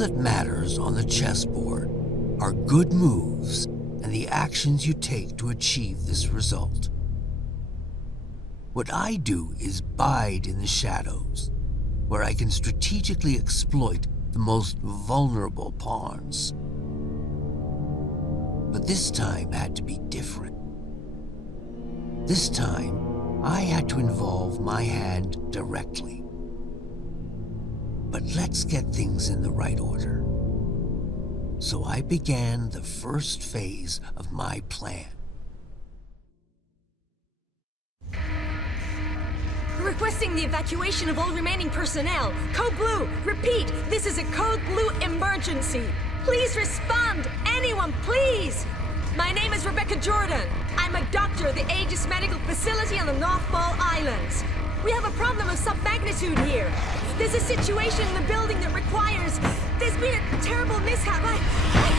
that matters on the chessboard are good moves and the actions you take to achieve this result. What I do is bide in the shadows, where I can strategically exploit the most vulnerable pawns. But this time had to be different. This time, I had to involve my hand directly. But let's get things in the right order. So I began the first phase of my plan. Requesting the evacuation of all remaining personnel. Code Blue, repeat, this is a Code Blue emergency. Please respond, anyone, please! My name is Rebecca Jordan. I'm a doctor at the Aegis Medical Facility on the North Ball Islands. We have a problem of some magnitude here. There's a situation in the building that requires... There's been a terrible mishap. I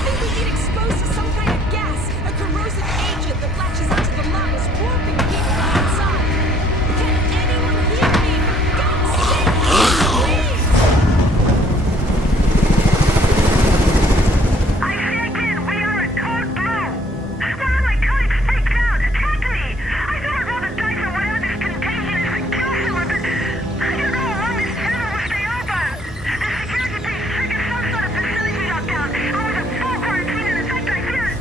think we've been exposed to some kind of gas, a corrosive agent that latches onto the lungs, warping people outside. Can anyone hear me? For God's sake, please! I say again, we are at Code Blue. One of my colleagues freaked out. Attacked me. I thought I'd roll the dice on whatever this contagion is and kill someone, but I don't know how long this channel will stay open. The security police triggered some sort of facility lockdown. I was at full quarantine, and in fact, I fear it.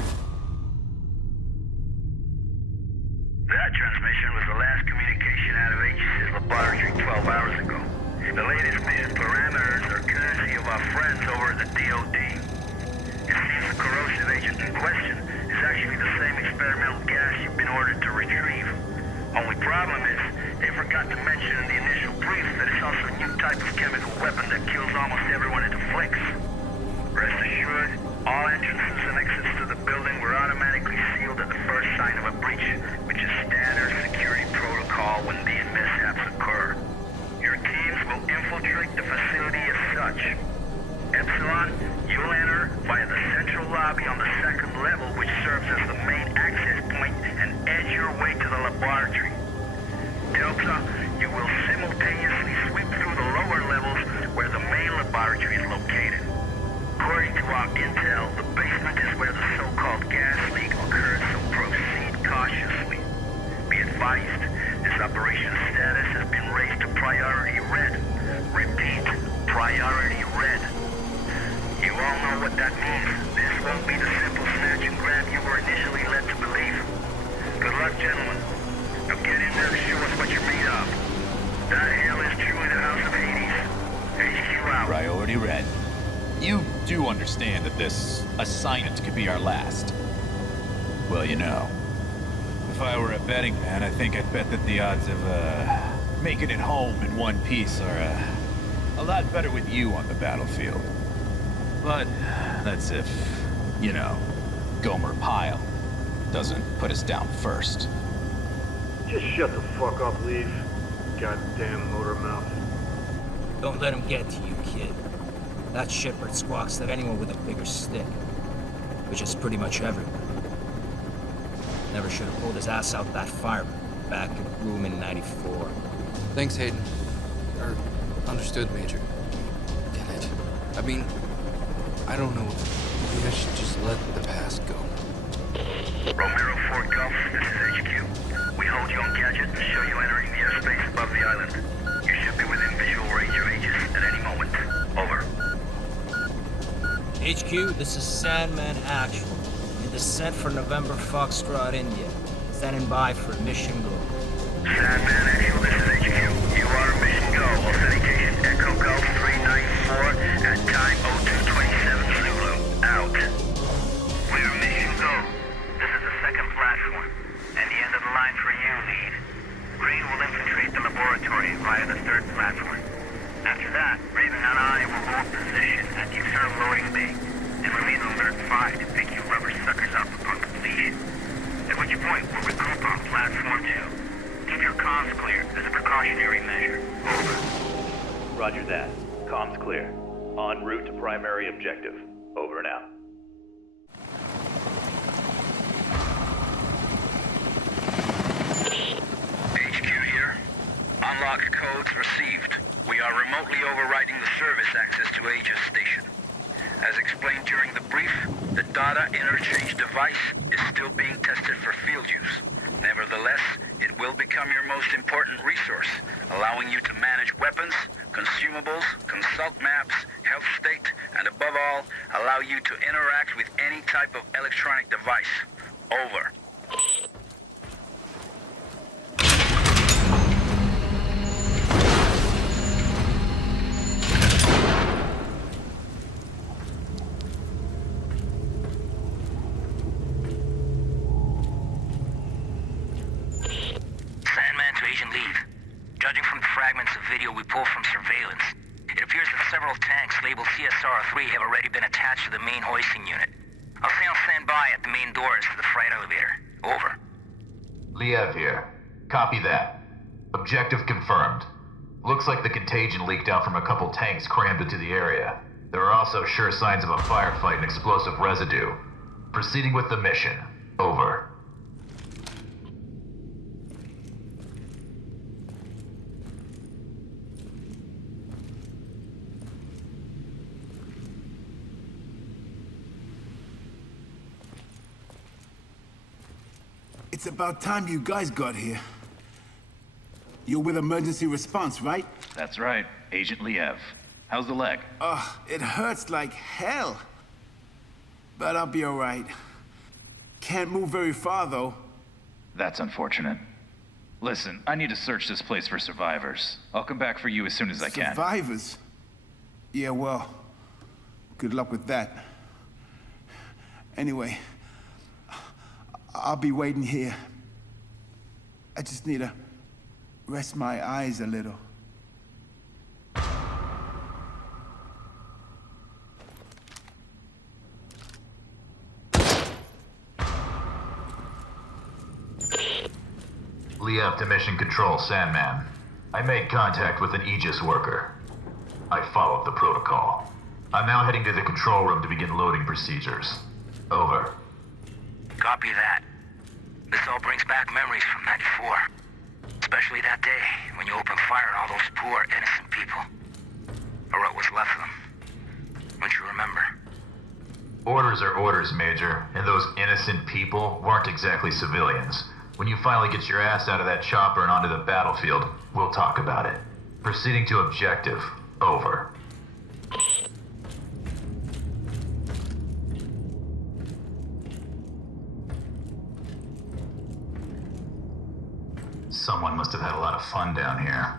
That transmission was the last communication out of Aegis' laboratory 12 hours ago. The latest mission parameters are courtesy of our friends over at the DOD. It seems the corrosive agent in question is actually the same experimental gas you've been ordered to retrieve. Only problem is, they forgot to mention in the initial brief that it's also a new type of chemical weapon that kills almost everyone it afflicts. Rest assured, all entrances and exits to the building were automatically sealed at the first sign of a breach, which is standard security protocol when these mishaps occur. Your teams will infiltrate the facility as such. Epsilon, you'll enter via the central lobby on the second level, which serves as the main access point, and edge your way to the laboratory. Delta, you will simultaneously sweep through the lower levels where the main laboratory is located. According to our intel, the basement is where the so-called gas leak occurred, so proceed cautiously. Be advised, this operation's status has been raised to priority red. Repeat, priority red. You all know what that means. This won't be the simple snatch and grab you were initially led to believe. Good luck, gentlemen. Now get in there and show us what you're made of. That hell is truly the House of Hades. HQ out. Priority red. You do understand that this assignment could be our last. Well, you know, if I were a betting man, I think I'd bet that the odds of making it home in one piece are a lot better with you on the battlefield. But that's if, you know, Gomer Pyle doesn't put us down first. Just shut the fuck up, Leaf. Goddamn motor mouth. Don't let him get to you, kid. That shitbird squawks at anyone with a bigger stick. Which is pretty much everyone. Never should have pulled his ass out that fireman back in room in 94. Thanks, Hayden. Understood, Major. Damn it. I mean, I don't know. Maybe I should just let the past go. Romero 4 Golf, this is HQ. We hold you on gadget and show you entering the airspace above the island. You should be within visual range of Aegis at any moment. Over. HQ, this is Sandman Actual. In descent for November Foxtrot, India. Standing by for mission go. Sandman Actual, this is HQ. You are mission go. Authentication Echo Golf 394 at time 0227 Zulu. Out. We're mission go. This is the second platform. And the end of the line for you, lead. Green will infiltrate the laboratory via the third platform. After that, Raven and I will hold position at the external loading bay and remain on alert 5 to pick you rubber suckers up upon completion. At which point, we'll regroup on platform 2. Keep your comms clear as a precautionary measure. Over. Roger that. Comms clear. En route to primary objective. Over and out. HQ here. Unlocked codes received. We are remotely overriding the service access to Aegis Station. As explained during the brief, the data interchange device is still being tested for field use. Nevertheless, it will become your most important resource, allowing you to manage weapons, consumables, consult maps, health state, and above all, allow you to interact with any type of electronic device. Over. Sandman to Agent Leave. Judging from the fragments of video we pulled from surveillance, it appears that several tanks labeled CSR-3 have already been attached to the main hoisting unit. I'll stay on standby at the main doors to the freight elevator. Over. Liev here. Copy that. Objective confirmed. Looks like the contagion leaked out from a couple tanks crammed into the area. There are also sure signs of a firefight and explosive residue. Proceeding with the mission. Over. It's about time you guys got here. You're with emergency response, right? That's right. Agent Liev. How's the leg? It hurts like hell. But I'll be all right. Can't move very far, though. That's unfortunate. Listen, I need to search this place for survivors. I'll come back for you as soon as I can. Survivors? Yeah, well, good luck with that. Anyway, I'll be waiting here. I just need to rest my eyes a little. Liev to Mission Control, Sandman. I made contact with an Aegis worker. I followed the protocol. I'm now heading to the control room to begin loading procedures. Over. Copy that. This all brings back memories from '94. Especially that day when you opened fire on all those poor, innocent people. Or what was left of them. Don't you remember? Orders are orders, Major, and those innocent people weren't exactly civilians. When you finally get your ass out of that chopper and onto the battlefield, we'll talk about it. Proceeding to objective. Over. Someone must have had a lot of fun down here.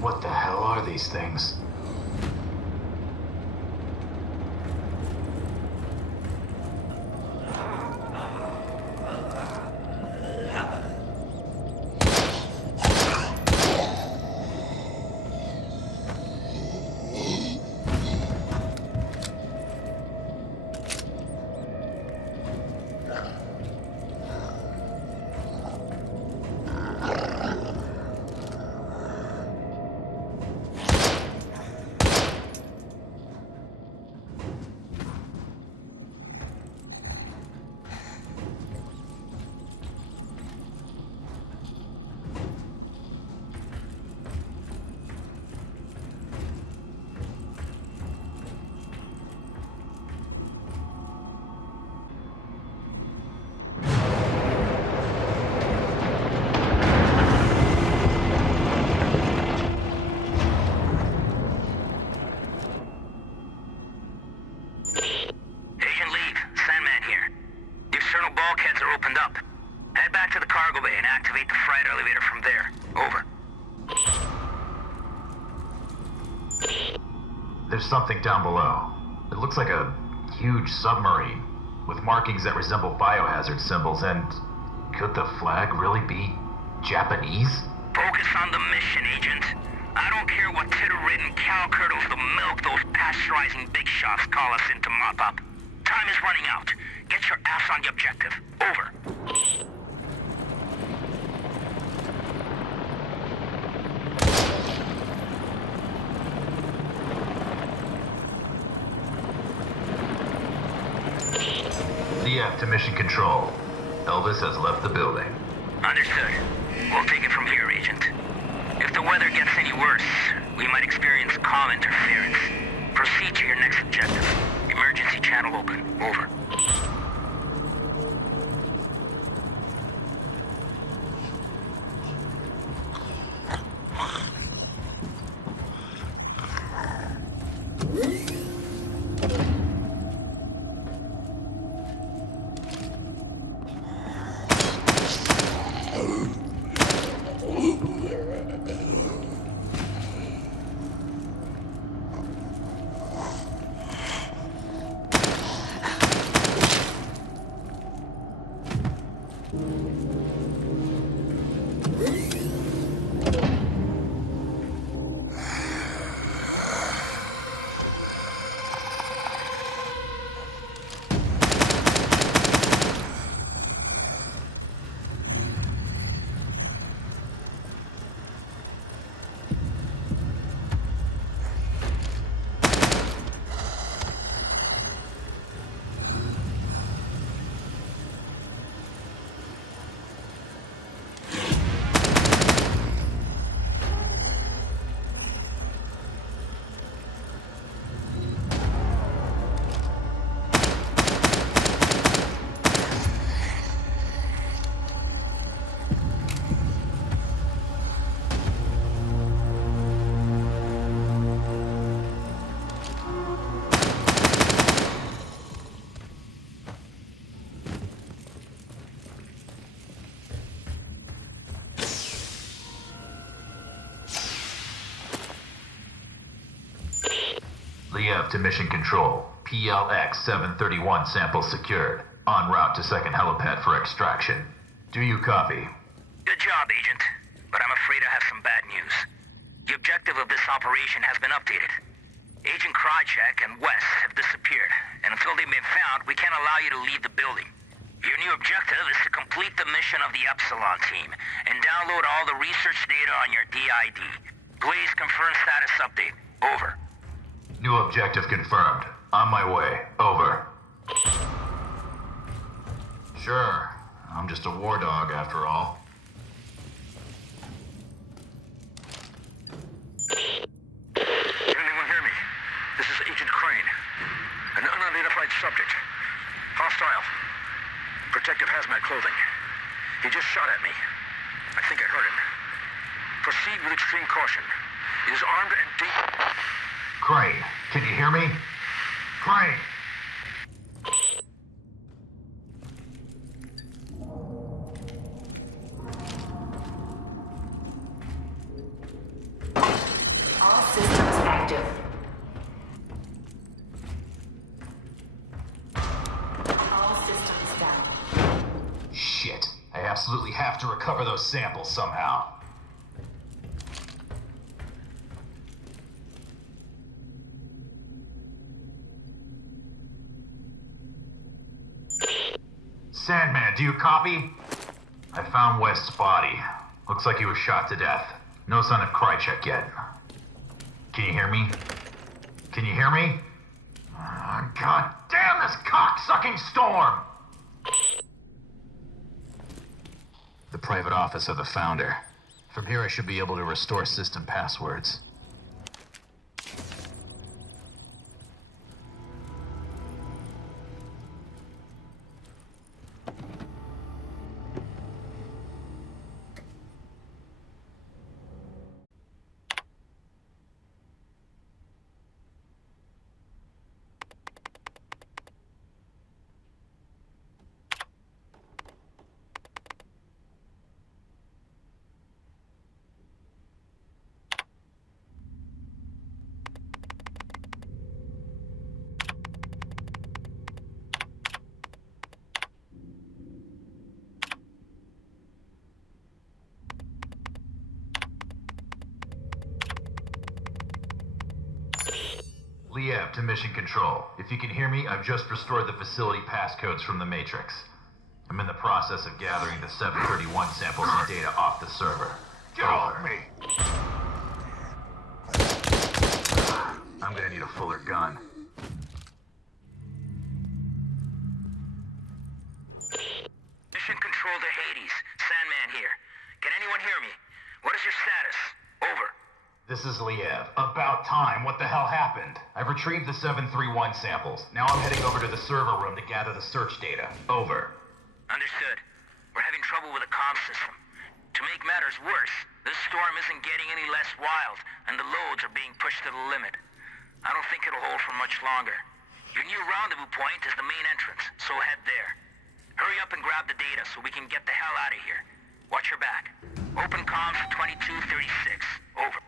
What the hell are these things? something down below. It looks like a huge submarine with markings that resemble biohazard symbols, and could the flag really be Japanese? Focus on the mission, Agent. I don't care what titter-ridden cow curdles the milk those pasteurizing big shots call us in to mop up. Time is running out. Get your ass on the objective. Over. DF to mission control. Elvis has left the building. Understood. We'll take it from here, Agent. If the weather gets any worse, we might experience comm interference. Proceed to your next objective. Emergency channel open. Over. DF to mission control. PLX 731 sample secured. En route to second helipad for extraction. Do you copy? Good job, Agent. But I'm afraid I have some bad news. The objective of this operation has been updated. Agent Krychek and West have disappeared, and until they've been found, we can't allow you to leave the building. Your new objective is to complete the mission of the Epsilon team and download all the research data on your DID. Please confirm status update. Over. New objective confirmed. On my way. Over. Sure. I'm just a war dog after all. Can anyone hear me? This is Agent Crane. An unidentified subject. Hostile. Protective hazmat clothing. He just shot at me. I think I heard him. Proceed with extreme caution. He is armed and deep. Crane, can you hear me? Crane! All systems active. All systems down. Shit. I absolutely have to recover those samples somehow. Sandman, do you copy? I found West's body. Looks like he was shot to death. No sign of Krychek yet. Can you hear me? Can you hear me? God damn this cock-sucking storm! The private office of the founder. From here I should be able to restore system passwords. Liev to Mission Control. If you can hear me, I've just restored the facility passcodes from the Matrix. I'm in the process of gathering the 731 samples and data off the server. Get off me! I'm gonna need a fuller gun. Mission Control to Hades. Sandman here. Can anyone hear me? What is your status? Over. This is Liev. About time. What the hell happened? I've retrieved the 731 samples. Now I'm heading over to the server room to gather the search data. Over. Understood. We're having trouble with the comm system. To make matters worse, this storm isn't getting any less wild, and the loads are being pushed to the limit. I don't think it'll hold for much longer. Your new rendezvous point is the main entrance, so head there. Hurry up and grab the data so we can get the hell out of here. Watch your back. Open comms 2236. Over.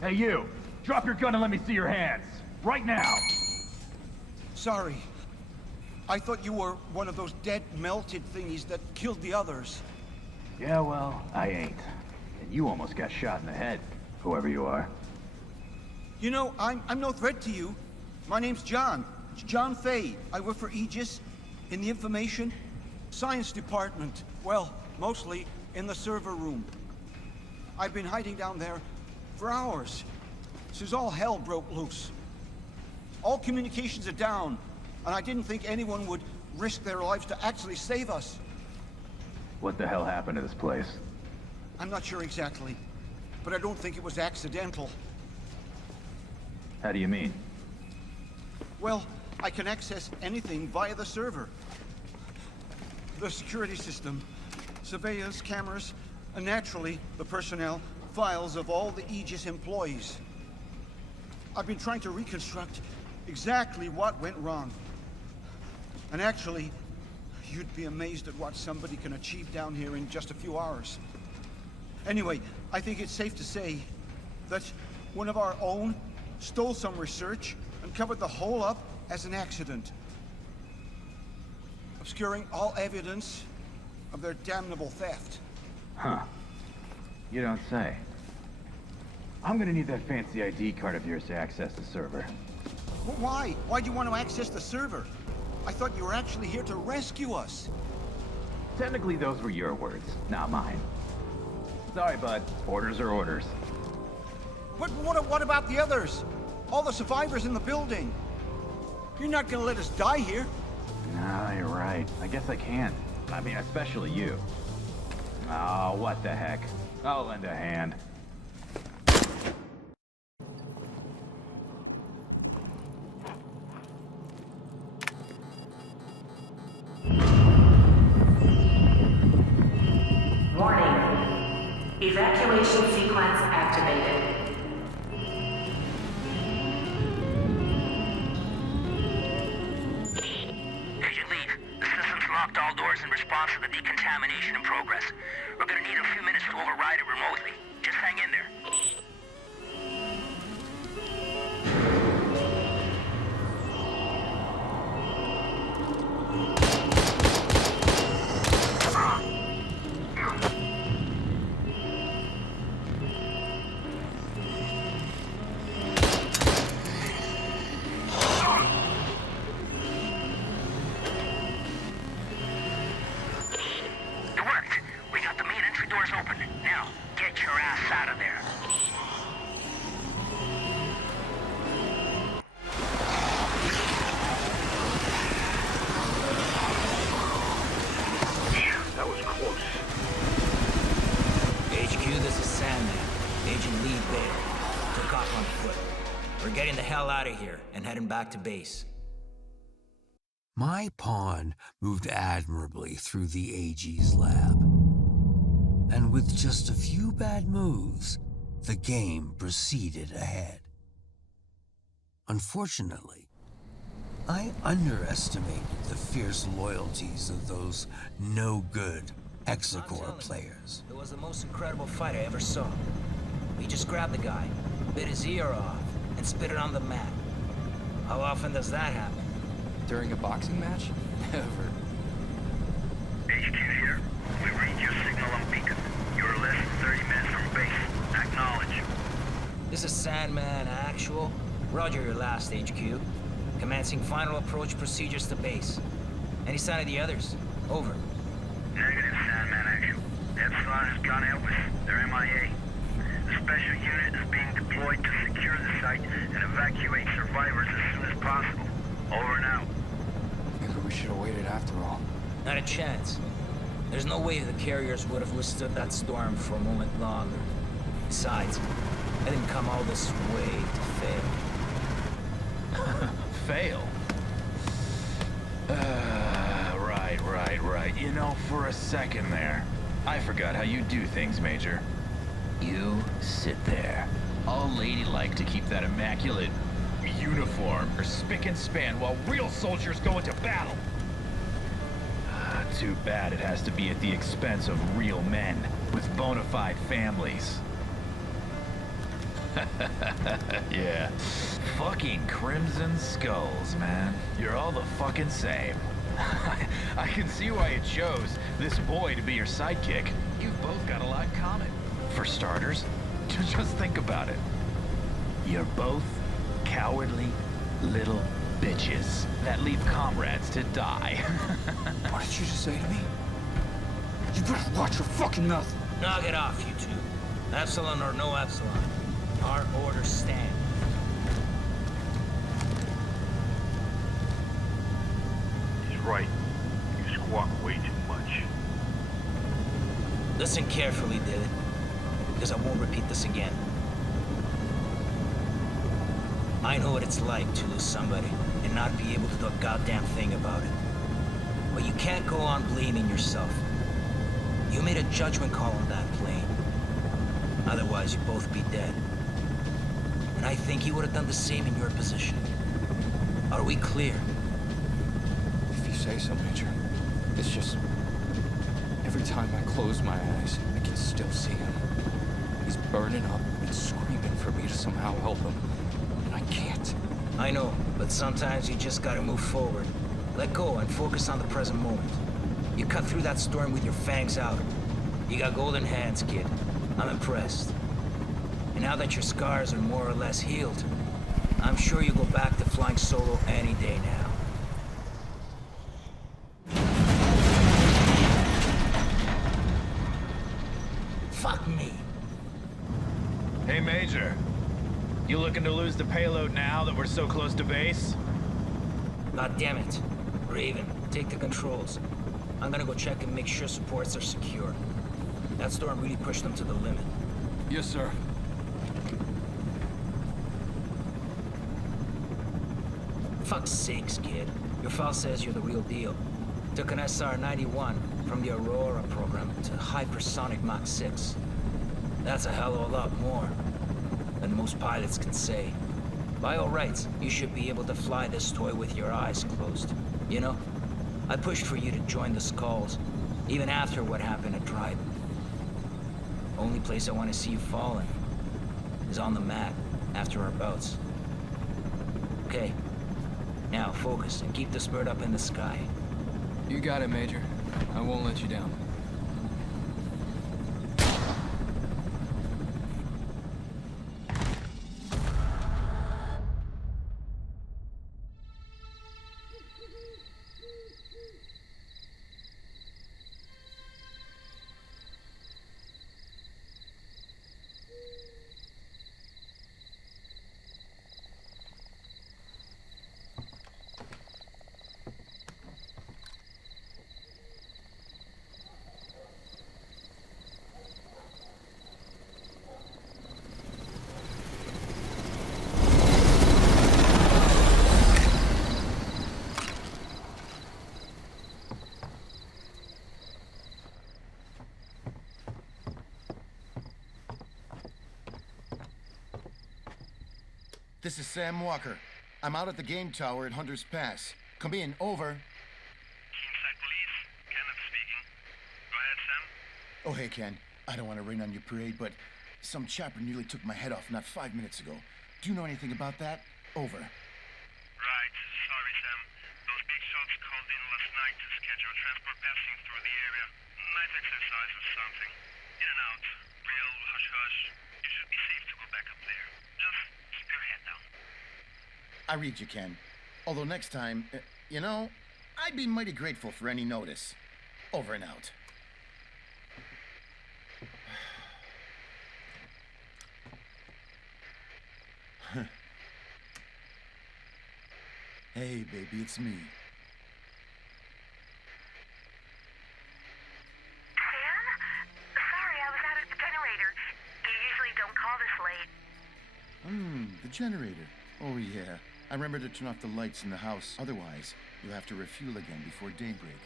Hey, you! Drop your gun and let me see your hands! Right now! Sorry. I thought you were one of those dead, melted thingies that killed the others. Yeah, well, I ain't. And you almost got shot in the head, whoever you are. You know, I'm no threat to you. My name's John. John Fay. I work for Aegis in the Information Science Department. Well, mostly in the server room. I've been hiding down there for hours, since all hell broke loose. All communications are down, and I didn't think anyone would risk their lives to actually save us. What the hell happened to this place? I'm not sure exactly, but I don't think it was accidental. How do you mean? Well, I can access anything via the server. The security system, surveillance cameras, and naturally, the personnel files of all the Aegis employees. I've been trying to reconstruct exactly what went wrong. And actually, you'd be amazed at what somebody can achieve down here in just a few hours. Anyway, I think it's safe to say that one of our own stole some research and covered the whole up as an accident, obscuring all evidence of their damnable theft. Huh. You don't say. I'm gonna need that fancy ID card of yours to access the server. Well, why? Why do you want to access the server? I thought you were actually here to rescue us. Technically, those were your words, not mine. Sorry, bud. Orders are orders. But what about the others? All the survivors in the building? You're not gonna let us die here. No, you're right. I guess I can't. I mean, especially you. Oh, what the heck. I'll lend a hand. Warning. Evacuation sequence activated. Agent Leave, the system's locked all doors in response to the decontamination in progress. We're gonna need a few minutes to override it remotely. Just hang in there. It worked. We got the main entry doors open. Now, get your ass out of there. That was close. HQ, this is Sandman. Agent Lee Bailey. Took off on foot. We're getting the hell out of here and heading back to base. My pawn moved admirably through the AG's lab. And with just a few bad moves, the game proceeded ahead. Unfortunately, I underestimated the fierce loyalties of those no-good Hexacore players. It was the most incredible fight I ever saw. We just grabbed the guy, bit his ear off, and spit it on the map. How often does that happen? During a boxing match? Never. HQ here. We read your signal on beacon. You're less than 30 minutes from base. Acknowledge. This is Sandman Actual. Roger your last HQ. Commencing final approach procedures to base. Any sign of the others? Over. Negative, Sandman Actual. Epsilon has gone out with their MIA. The special unit is being deployed to secure the site and evacuate survivors as soon as possible. Over and out. Maybe we should have waited after all. Not a chance. There's no way the carriers would have withstood that storm for a moment longer. Besides, I didn't come all this way to fail. Fail? Right. You know, for a second there, I forgot how you do things, Major. You sit there, all ladylike to keep that immaculate uniform or spick and span while real soldiers go into battle. Too bad it has to be at the expense of real men with bona fide families. Yeah. Fucking Crimson Skulls, man. You're all the fucking same. I can see why you chose this boy to be your sidekick. You've both got a lot in common. For starters, just think about it. You're both cowardly little bitches that leave comrades to die. What did you just say to me? You better watch your fucking mouth. Knock it off, you two. Epsilon or no Epsilon. Our orders stand. He's right. You squawk way too much. Listen carefully, David, because I won't repeat this again. I know what it's like to lose somebody and not be able to do a goddamn thing about it. But you can't go on blaming yourself. You made a judgment call on that plane. Otherwise, you'd both be dead. And I think you would have done the same in your position. Are we clear? If you say so, Major. It's just... every time I close my eyes, I can still see him. He's burning up and screaming for me to somehow help him. And I can't. I know, but sometimes you just gotta move forward. Let go and focus on the present moment. You cut through that storm with your fangs out. You got golden hands, kid. I'm impressed. And now that your scars are more or less healed, I'm sure you'll go back to flying solo any day now. Fuck me. Hey, Major. You looking to lose the payload now that we're so close to base? God damn it. Raven, take the controls. I'm gonna go check and make sure supports are secure. That storm really pushed them to the limit. Yes, sir. Fuck's sakes, kid. Your file says you're the real deal. Took an SR-91 from the Aurora program to hypersonic Mach 6. That's a hell of a lot more than most pilots can say. By all rights, you should be able to fly this toy with your eyes closed. You know, I pushed for you to join the Skulls, even after what happened at Dryden. Only place I want to see you falling is on the mat after our bouts. Okay, now focus and keep this bird up in the sky. You got it, Major. I won't let you down. This is Sam Walker. I'm out at the game tower at Hunter's Pass. Come in, over. Kingside Police, Kenneth speaking. Go ahead, Sam. Oh, hey, Ken. I don't want to rain on your parade, but some chopper nearly took my head off not 5 minutes ago. Do you know anything about that? Over. Right. Sorry, Sam. Those big shots called in last night to schedule transport passing through the area. Night exercise or something. In and out. Real hush-hush. You should be safe to go back up there. Just keep your head down. I read you, Ken. Although next time, you know, I'd be mighty grateful for any notice. Over and out. Hey, baby, it's me. Sam? Sorry, I was out at the generator. You usually don't call this late. The generator. Oh, yeah. I remember to turn off the lights in the house. Otherwise, you'll have to refuel again before daybreak.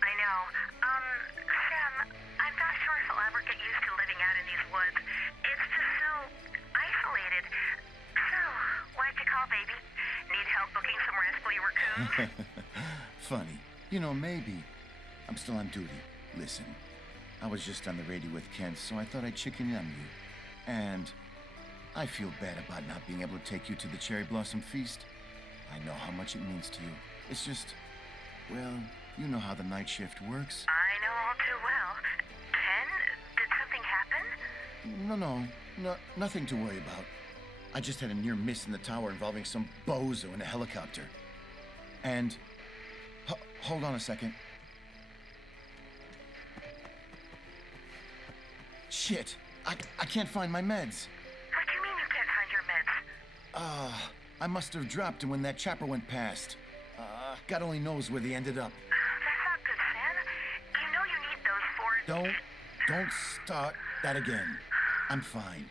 I know. Sam, I'm not sure if I'll ever get used to living out in these woods. It's just so isolated. So, why'd you call, baby? Need help booking some rascally raccoons? Funny. You know, maybe. I'm still on duty. Listen, I was just on the radio with Kent, so I thought I'd chicken in on you. And I feel bad about not being able to take you to the Cherry Blossom Feast. I know how much it means to you. It's just, well, you know how the night shift works. I know all too well. Ken, did something happen? No, nothing to worry about. I just had a near miss in the tower involving some bozo in a helicopter. And, hold on a second. Shit, I can't find my meds. What do you mean you can't find your meds? I must have dropped them when that chopper went past. God only knows where they ended up. That's not good, Sam. You know you need those for... Don't start that again. I'm fine.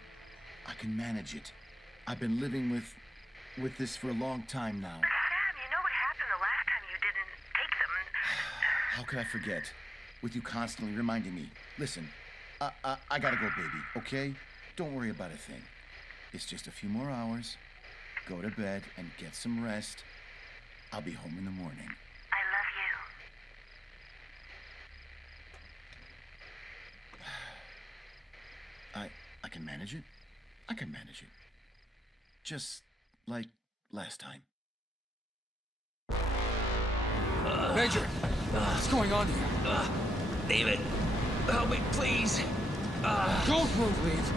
I can manage it. I've been living with this for a long time now. Sam, you know what happened the last time you didn't take them. How could I forget? With you constantly reminding me. Listen, I gotta go, baby, okay? Don't worry about a thing. It's just a few more hours. Go to bed and get some rest. I'll be home in the morning. I love you. I can manage it. I can manage it. Just like last time. Major, what's going on here? David, help me, please. Don't move, Leave.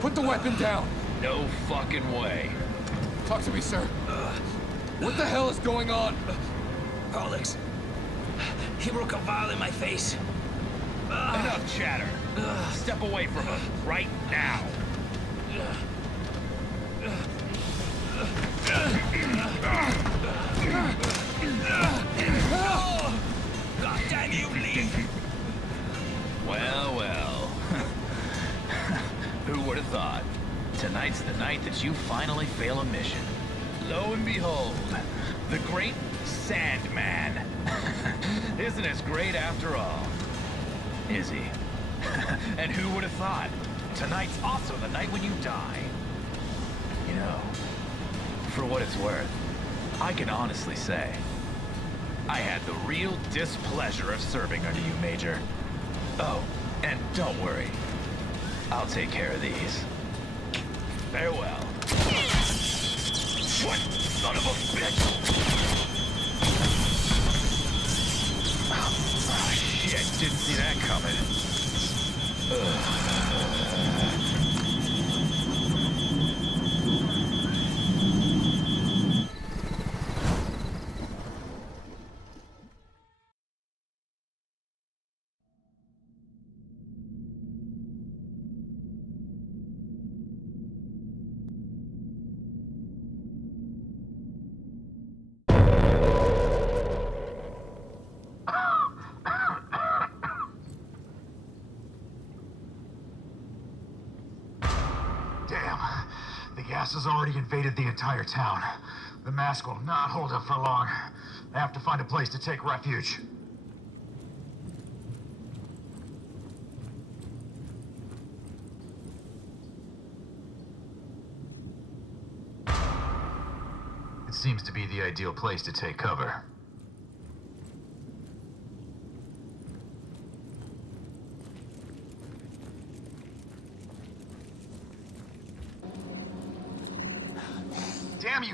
Put the weapon down. No fucking way. Talk to me, sir. What the hell is going on? Alex, he broke a vial in my face. Enough chatter. Step away from him right now. God damn you, Leave. Well. Who would have thought? Tonight's the night that you finally fail a mission. Lo and behold, the great Sandman. Isn't as great after all. Is he? And who would have thought? Tonight's also the night when you die. You know, for what it's worth, I can honestly say, I had the real displeasure of serving under you, Major. Oh, and don't worry. I'll take care of these. Farewell. What son of a bitch! Oh, shit, didn't see that coming. Ugh. Has already invaded the entire town. The mask will not hold up for long. I have to find a place to take refuge. It seems to be the ideal place to take cover.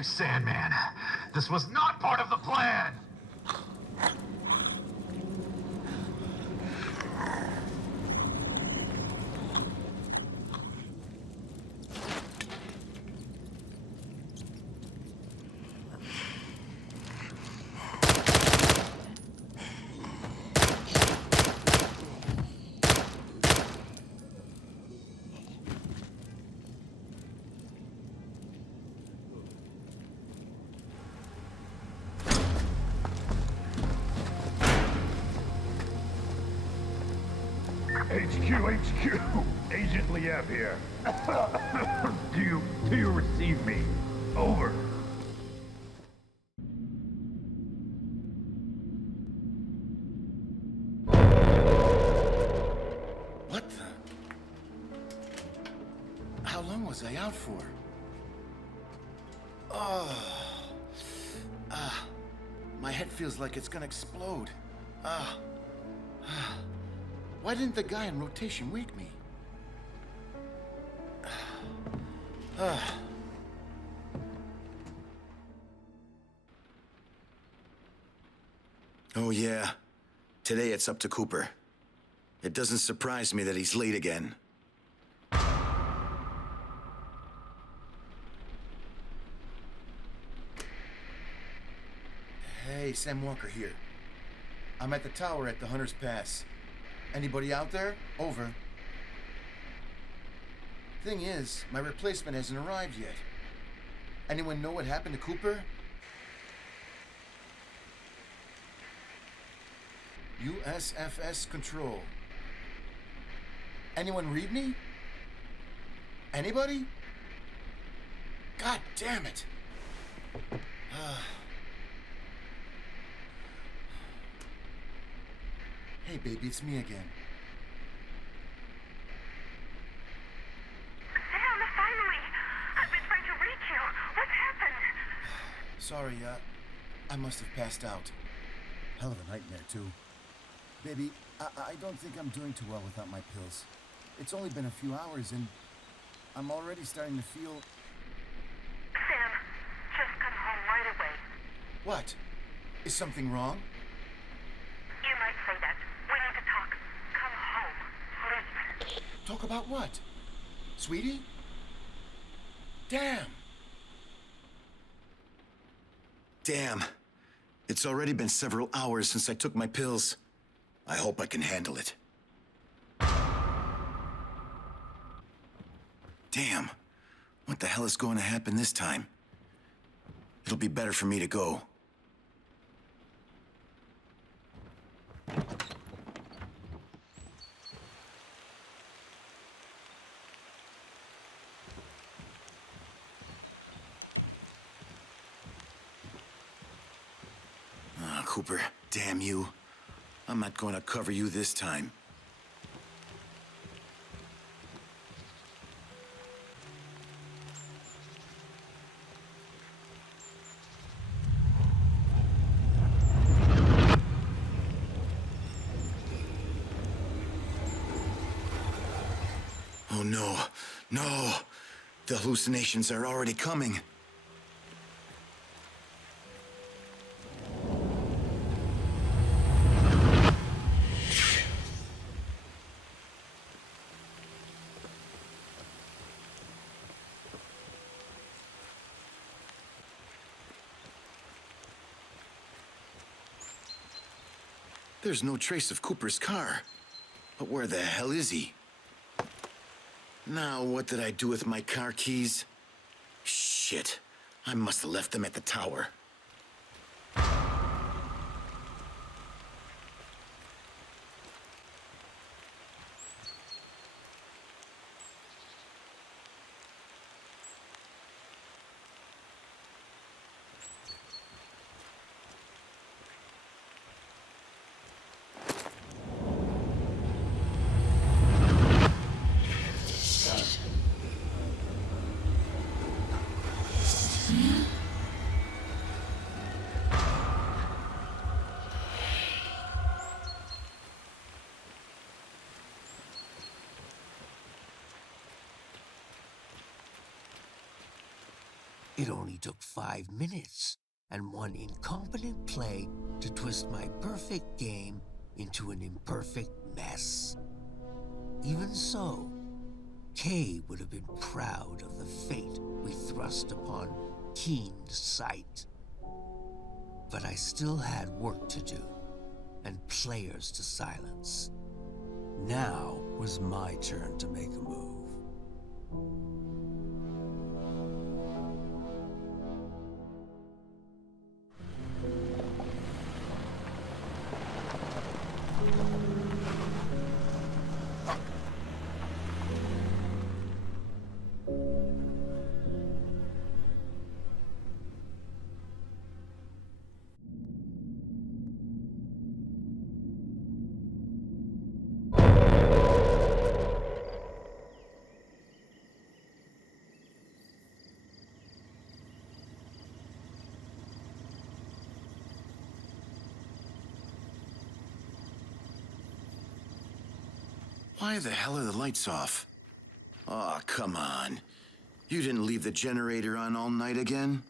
Sandman. This was not part of the plan! HQ! Agent Liev here. Do you receive me? Over. What the? How long was I out for? My head feels like it's gonna explode. Why didn't the guy in rotation wake me? Oh yeah. Today it's up to Cooper. It doesn't surprise me that he's late again. Hey, Sam Walker here. I'm at the tower at the Hunter's Pass. Anybody out there? Over. Thing is, my replacement hasn't arrived yet. Anyone know what happened to Cooper? USFS Control. Anyone read me? Anybody? God damn it! Hey, baby, it's me again. Sam, finally! I've been trying to reach you. What's happened? Sorry, I must have passed out. Hell of a nightmare, too. Baby, I don't think I'm doing too well without my pills. It's only been a few hours, and I'm already starting to feel... Sam, just come home right away. What? Is something wrong? You might say that. We need to talk. Come home, please. Talk about what? Sweetie? Damn! Damn. It's already been several hours since I took my pills. I hope I can handle it. Damn. What the hell is going to happen this time? It'll be better for me to go. Cooper, damn you. I'm not going to cover you this time. Oh no, no. The hallucinations are already coming. There's no trace of Cooper's car. But where the hell is he? Now, what did I do with my car keys? Shit. I must have left them at the tower. It only took 5 minutes and one incompetent play to twist my perfect game into an imperfect mess. Even so, Kay would have been proud of the fate we thrust upon keen sight. But I still had work to do and players to silence. Now was my turn to make a move. Why the hell are the lights off? Aw, come on. You didn't leave the generator on all night again?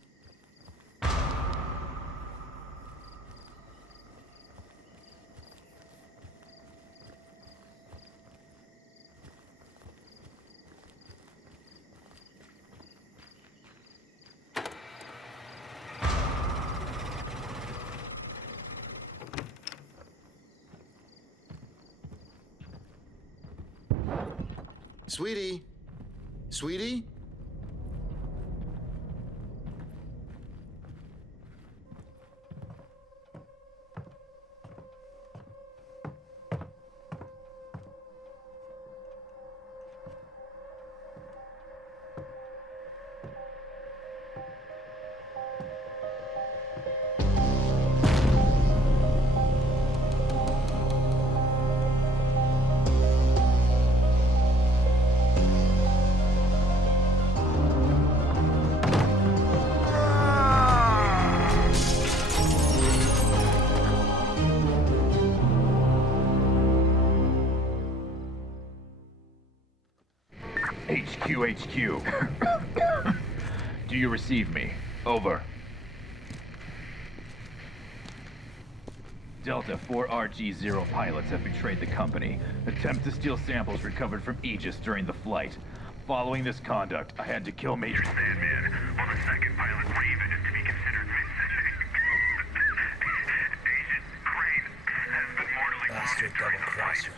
Sweetie? Sweetie? HQ. Do you receive me? Over. Delta, 4RG-0 pilots have betrayed the company. Attempt to steal samples recovered from Aegis during the flight. Following this conduct, I had to kill Major Sandman, while the second pilot, Raven, is to be considered Vincent. Agent Crane has been mortally Bastard wounded during the flight. double-crosser.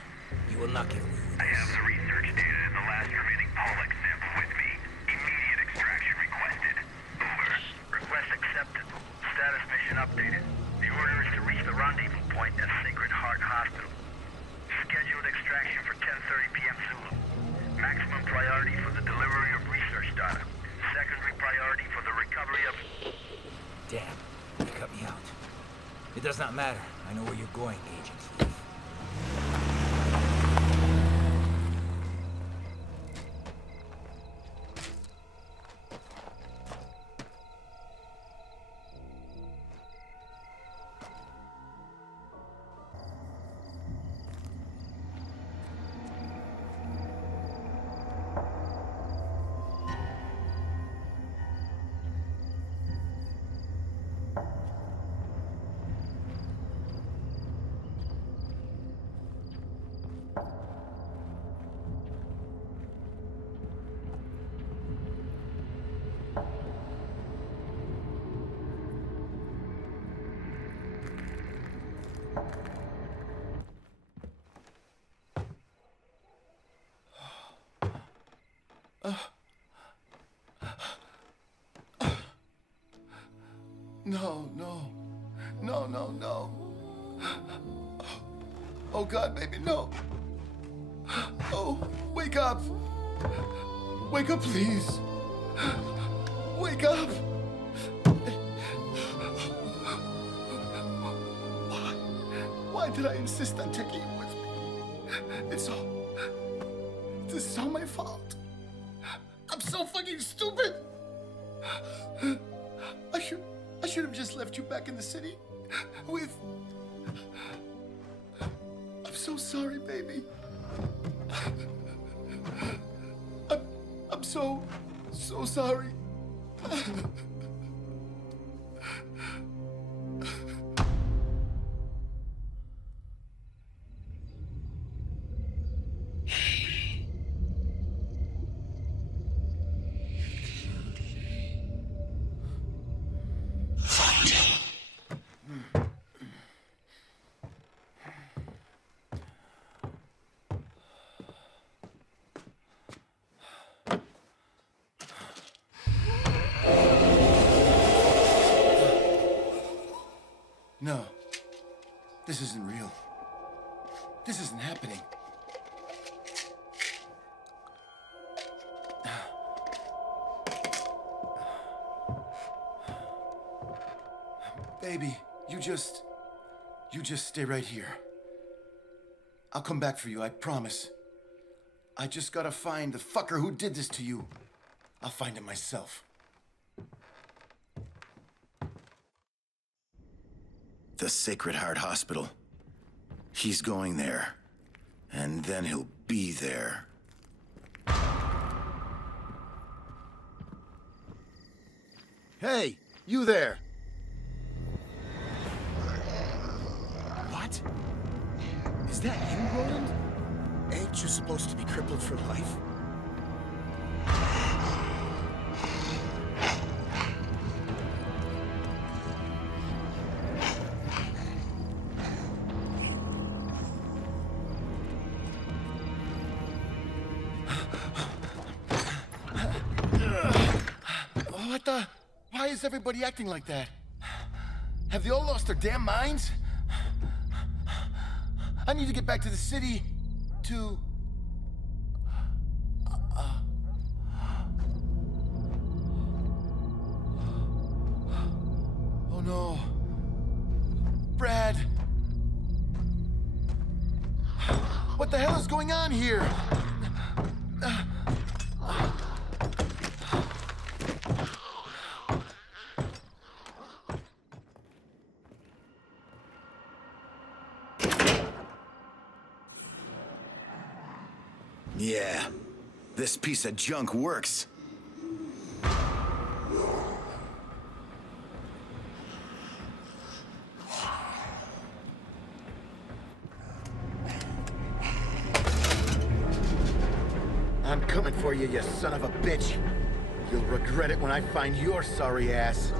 You will not get away with I this. have the research data and the last remaining Pollux sample with me. Immediate extraction requested. Over. Request accepted. Status mission updated. The order is to reach the rendezvous point at Sacred Heart Hospital. Scheduled extraction for 10:30 p.m. Zulu. Maximum priority for the delivery of research data. Secondary priority for the recovery of... Damn, you cut me out. It does not matter. I know where you're going, Agent Thief. No, no. No, no, no. Oh, God, baby, no. Oh, wake up. Wake up, please. Wake up. Why did I insist on taking you with me? This is all my fault. I'm so fucking stupid. I should have just left you back in the city with... I'm so sorry, baby. I'm so sorry. No. This isn't real. This isn't happening. Baby, you just stay right here. I'll come back for you, I promise. I just gotta find the fucker who did this to you. I'll find him myself. The Sacred Heart Hospital. He's going there. And then he'll be there. Hey, you there! What? Is that you, Roland? Ain't you supposed to be crippled for life? Why is everybody acting like that? Have they all lost their damn minds? I need to get back to the city to... Oh no. Brad. What the hell is going on here? Yeah, this piece of junk works. I'm coming for you, you son of a bitch. You'll regret it when I find your sorry ass.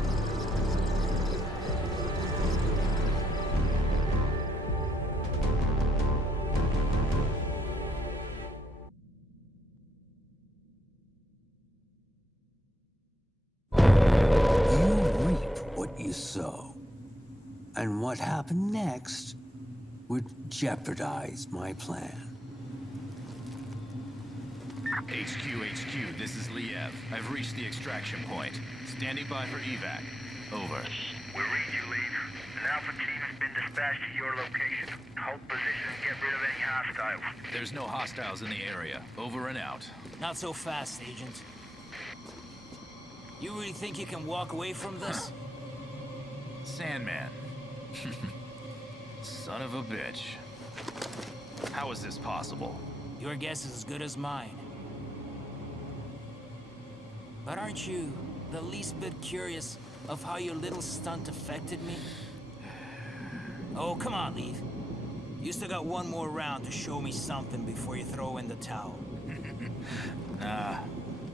And what happened next would jeopardize my plan. HQ, this is Liev. I've reached the extraction point. Standing by for evac. Over. We read you, Liev. An Alpha team has been dispatched to your location. Hold position and get rid of any hostiles. There's no hostiles in the area. Over and out. Not so fast, Agent. You really think you can walk away from this? Sandman. Son of a bitch. How is this possible? Your guess is as good as mine. But aren't you the least bit curious of how your little stunt affected me? Oh, come on, Liev. You still got one more round to show me something before you throw in the towel. Nah,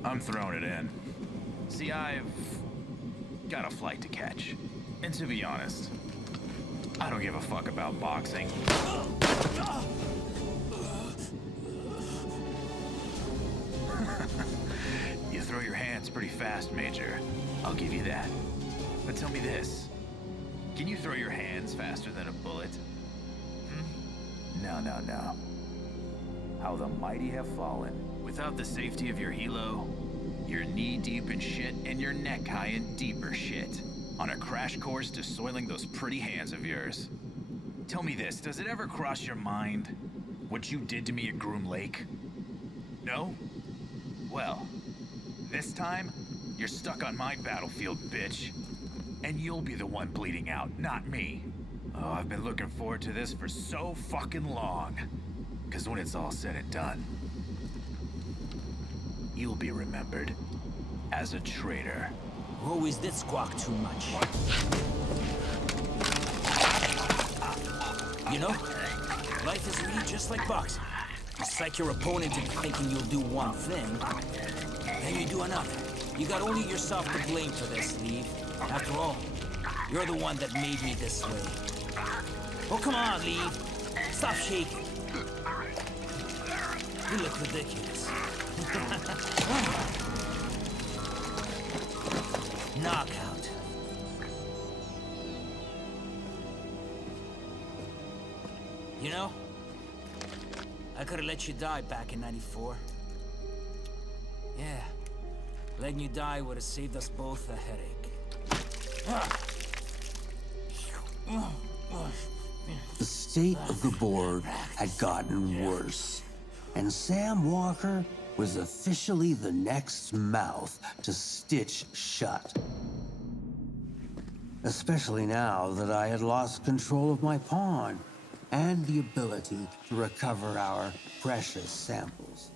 I'm throwing it in. See, I've got a flight to catch. And to be honest, I don't give a fuck about boxing. You throw your hands pretty fast, Major. I'll give you that. But tell me this. Can you throw your hands faster than a bullet? No. How the mighty have fallen. Without the safety of your helo, you're knee-deep in shit and you're neck-high in deeper shit. On a crash course to soiling those pretty hands of yours. Tell me this, does it ever cross your mind what you did to me at Groom Lake? No? Well, this time, you're stuck on my battlefield, bitch. And you'll be the one bleeding out, not me. Oh, I've been looking forward to this for so fucking long. 'Cause when it's all said and done, you'll be remembered as a traitor. Or always did squawk too much. You know, life is really just like boxing. You psych your opponent into thinking you'll do one thing, then you do another. You got only yourself to blame for this, Leave. After all, you're the one that made me this way. Oh, come on, Leave. Stop shaking. You look ridiculous. Knockout. You know, I could have let you die back in '94. Yeah, letting you die would have saved us both a headache. The state of the board had gotten worse, and Sam Walker was officially the next mouth to stitch shut. Especially now that I had lost control of my pawn and the ability to recover our precious samples.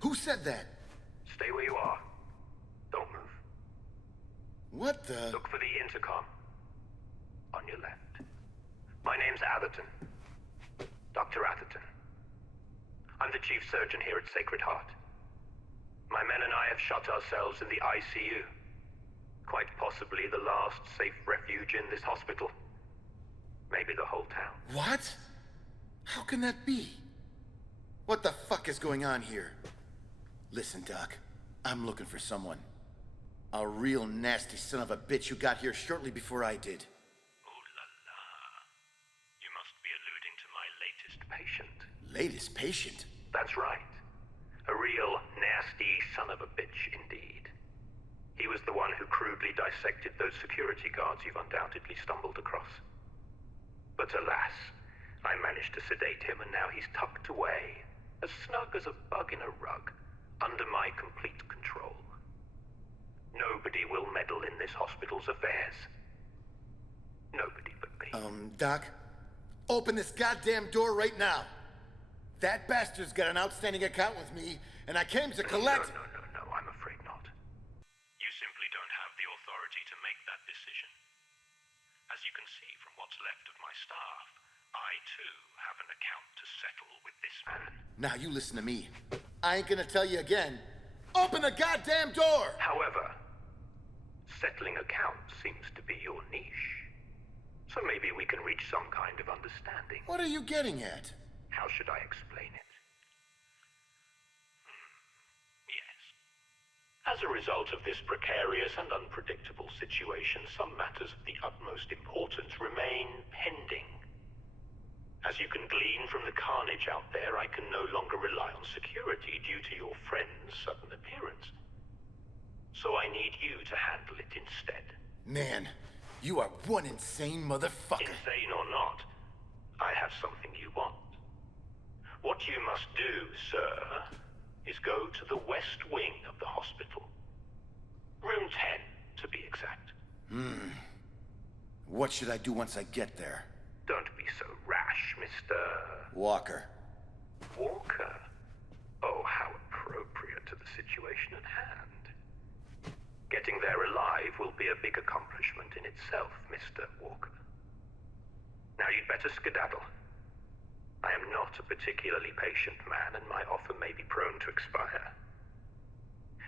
Who said that? Stay where you are. Don't move. What the? Look for the intercom. On your left. My name's Atherton. Dr. Atherton. I'm the chief surgeon here at Sacred Heart. My men and I have shut ourselves in the ICU. Quite possibly the last safe refuge in this hospital. Maybe the whole town. What? How can that be? What the fuck is going on here? Listen, Doc. I'm looking for someone. A real nasty son of a bitch who got here shortly before I did. Ooh la la. You must be alluding to my latest patient. Latest patient? That's right. A real nasty son of a bitch indeed. He was the one who crudely dissected those security guards you've undoubtedly stumbled across. But alas, I managed to sedate him and now he's tucked away, as snug as a bug in a rug, under my complete control. Nobody will meddle in this hospital's affairs. Nobody but me. Doc, open this goddamn door right now. That bastard's got an outstanding account with me, and I came to collect... No, I'm afraid not. You simply don't have the authority to make that decision. As you can see from what's left of my staff, I too have an account to settle with this man. Now you listen to me. I ain't gonna tell you again. Open the goddamn door! However, settling accounts seems to be your niche. So maybe we can reach some kind of understanding. What are you getting at? How should I explain it? Yes. As a result of this precarious and unpredictable situation, some matters of the utmost importance remain pending. As you can glean from the carnage out there, I can no longer rely on security due to your friend's sudden appearance. So I need you to handle it instead. Man, you are one insane motherfucker. Insane or not, I have something you want. What you must do, sir, is go to the west wing of the hospital. Room 10, to be exact. What should I do once I get there? Don't be so rash, Mr. Walker. Walker. Oh, how appropriate to the situation at hand. Getting there alive will be a big accomplishment in itself, Mr. Walker. Now you'd better skedaddle. I am not a particularly patient man, and my offer may be prone to expire.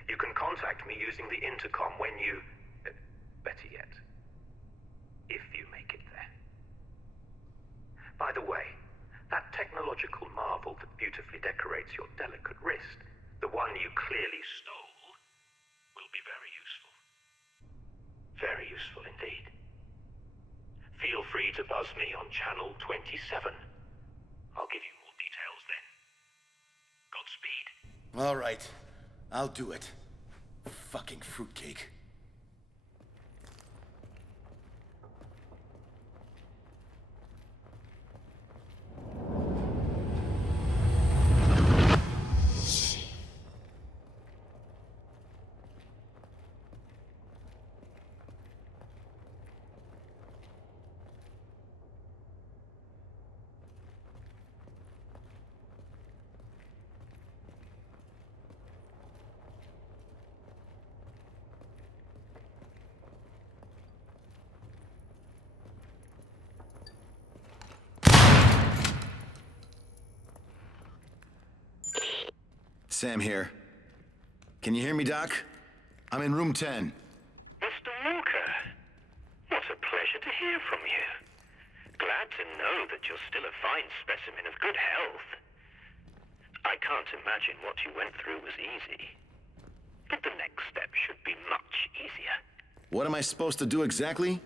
You can contact me using the intercom when you... better yet, if you make it there. By the way, that technological marvel that beautifully decorates your delicate wrist, the one you clearly stole, will be very useful. Very useful indeed. Feel free to buzz me on channel 27. I'll give you more details then. Godspeed. All right. I'll do it. Fucking fruitcake. Sam here. Can you hear me, Doc? I'm in room 10. Mr. Walker, what a pleasure to hear from you. Glad to know that you're still a fine specimen of good health. I can't imagine what you went through was easy. But the next step should be much easier. What am I supposed to do exactly?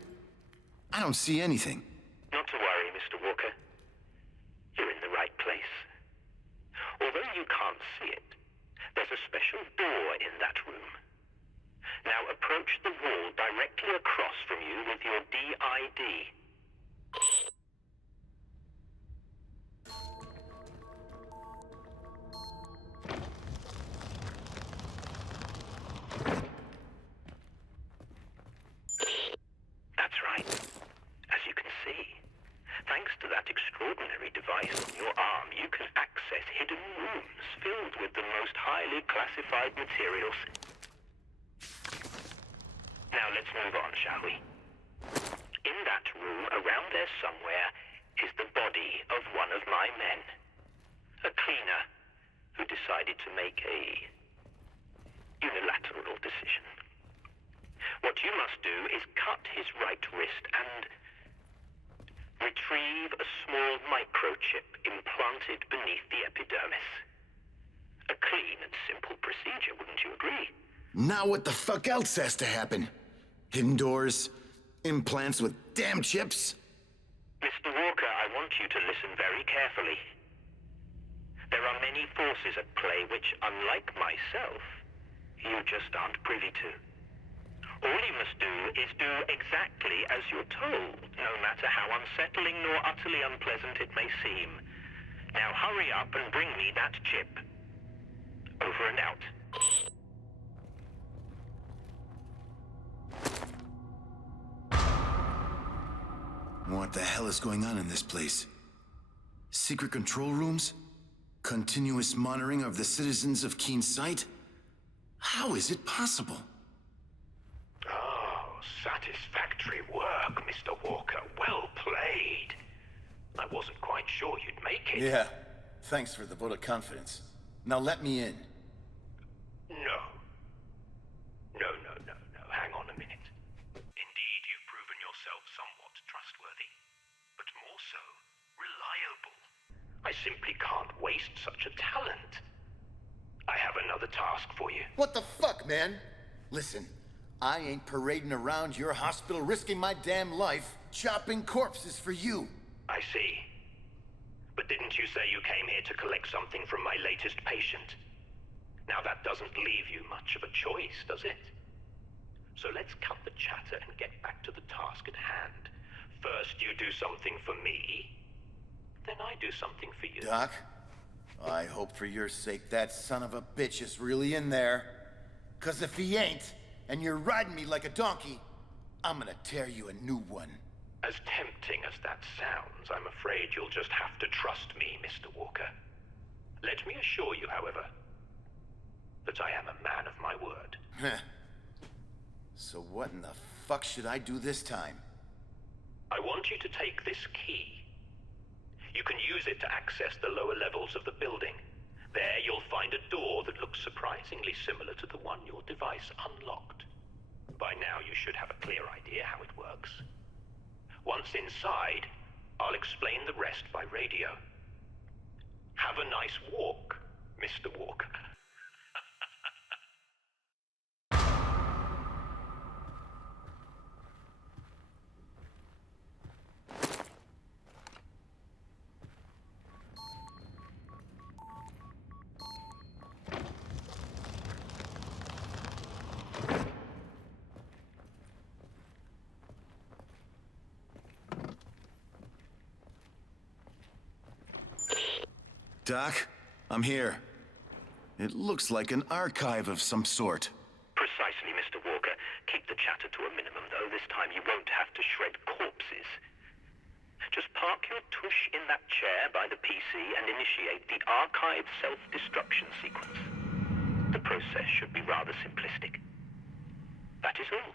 I don't see anything. Not to worry, Mr. Walker. You're in the right place. Although you can't see it, there's a special door in that room. Now approach the wall directly across from you with your DID. That's right. As you can see, thanks to that extraordinary device on your arm, you can access hidden rooms filled with the most highly classified materials. Now let's move on, shall we? In that room, around there somewhere, is the body of one of my men. A cleaner who decided to make a unilateral decision. What you must do is cut his right wrist and retrieve a small microchip implanted beneath the epidermis. A clean and simple procedure, wouldn't you agree? Now what the fuck else has to happen? Hidden doors? Implants with damn chips? Mr. Walker, I want you to listen very carefully. There are many forces at play which, unlike myself, you just aren't privy to. All you must do is do exactly as you're told, no matter how unsettling nor utterly unpleasant it may seem. Now hurry up and bring me that chip. Over and out. What the hell is going on in this place? Secret control rooms? Continuous monitoring of the citizens of Keen Sight? How is it possible? Oh, satisfactory work, Mr. Walker. Well played. I wasn't quite sure you'd make it. Yeah. Thanks for the vote of confidence. Now let me in. No. No. Hang on a minute. Indeed, you've proven yourself somewhat trustworthy. But more so, reliable. I simply can't waste such a talent. I have another task for you. What the fuck, man? Listen, I ain't parading around your hospital risking my damn life chopping corpses for you. I see. But didn't you say you came here to collect something from my latest patient? Now that doesn't leave you much of a choice, does it? So let's cut the chatter and get back to the task at hand. First you do something for me, then I do something for you. Doc, I hope for your sake that son of a bitch is really in there. 'Cause if he ain't, and you're riding me like a donkey, I'm gonna tear you a new one. As tempting as that sounds, I'm afraid you'll just have to trust me, Mr. Walker. Let me assure you, however, that I am a man of my word. So what in the fuck should I do this time? I want you to take this key. You can use it to access the lower levels of the building. There you'll find a door that looks surprisingly similar to the one your device unlocked. By now you should have a clear idea how it works. Once inside, I'll explain the rest by radio. Have a nice walk, Mr. Walker. Doc, I'm here. It looks like an archive of some sort. Precisely, Mr. Walker. Keep the chatter to a minimum, though. This time you won't have to shred corpses. Just park your tush in that chair by the PC and initiate the archive self-destruction sequence. The process should be rather simplistic. That is all.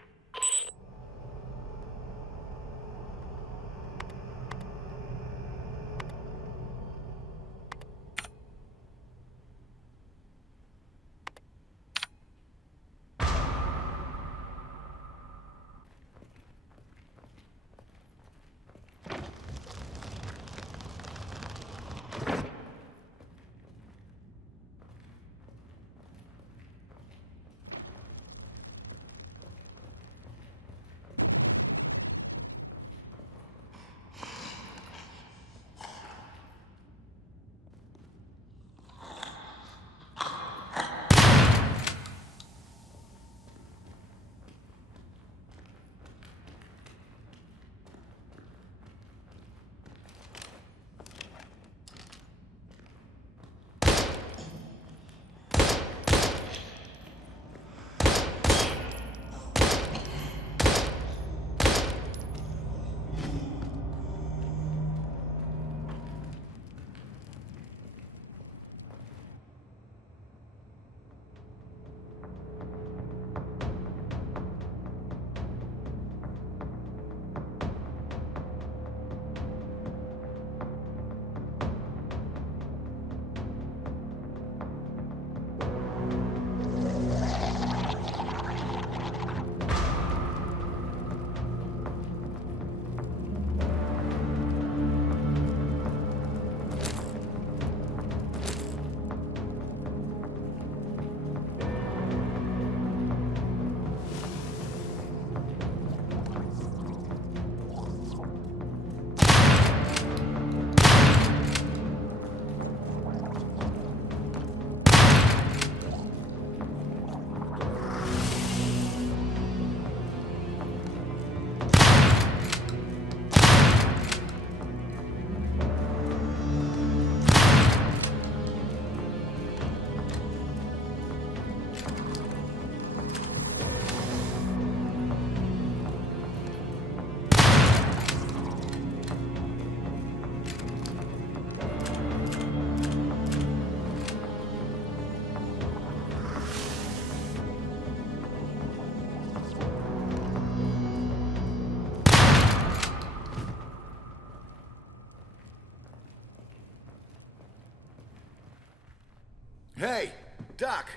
Hey, Doc.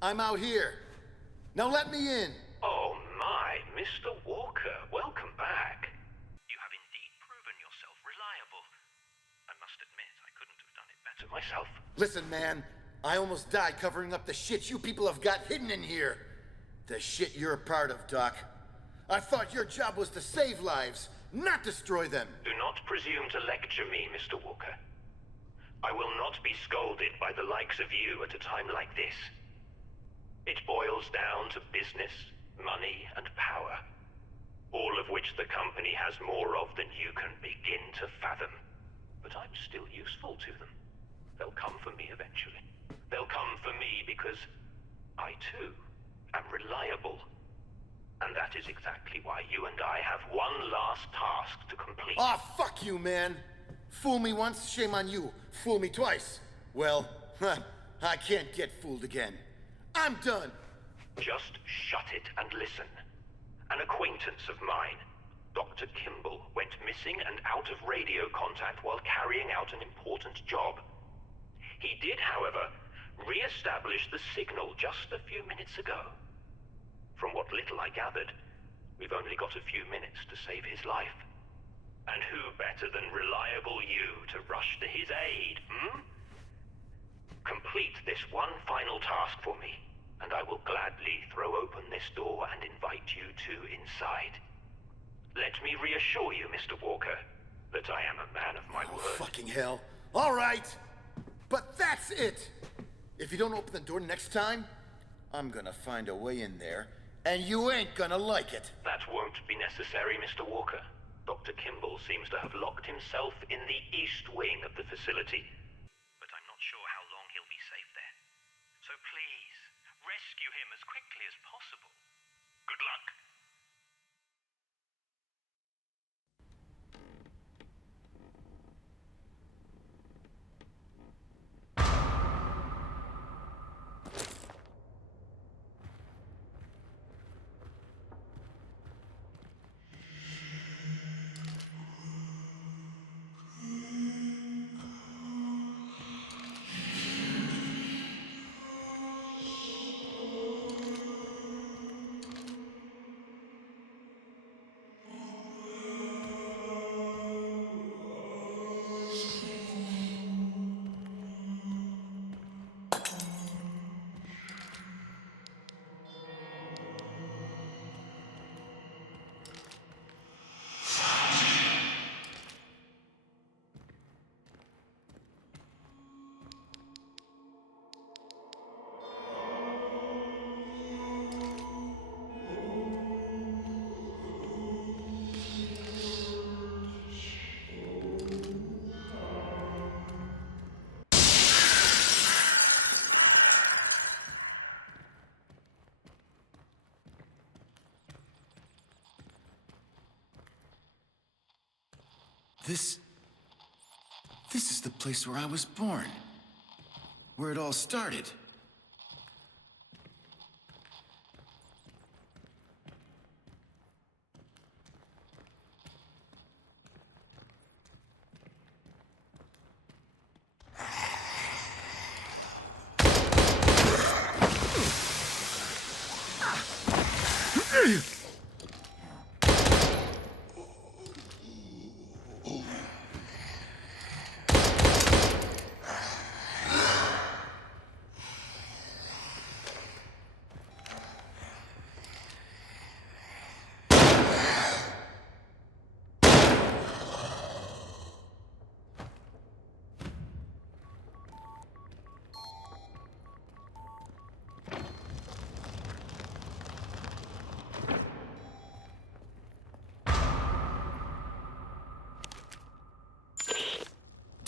I'm out here. Now let me in. Oh my, Mr. Walker, welcome back. You have indeed proven yourself reliable. I must admit, I couldn't have done it better myself. Listen, man. I almost died covering up the shit you people have got hidden in here. The shit you're a part of, Doc. I thought your job was to save lives, not destroy them. Do not presume to lecture me, Mr. Walker. I will not be scolded by the likes of you at a time like this. It boils down to business, money, and power. All of which the company has more of than you can begin to fathom. But I'm still useful to them. They'll come for me eventually. They'll come for me because I too am reliable. And that is exactly why you and I have one last task to complete. Aw, fuck you, man! Fool me once, shame on you. Fool me twice. Well, I can't get fooled again. I'm done! Just shut it and listen. An acquaintance of mine, Dr. Kimball, went missing and out of radio contact while carrying out an important job. He did, however, re-establish the signal just a few minutes ago. From what little I gathered, we've only got a few minutes to save his life. And who better than reliable you to rush to his aid, hmm? Complete this one final task for me, and I will gladly throw open this door and invite you two inside. Let me reassure you, Mr. Walker, that I am a man of my word. Fucking hell. All right! But that's it! If you don't open the door next time, I'm gonna find a way in there, and you ain't gonna like it. That won't be necessary, Mr. Walker. Dr. Kimball seems to have locked himself in the east wing of the facility. But I'm not sure how long he'll be safe there. So please, rescue him as quickly as possible. Good luck. This is the place where I was born. Where it all started.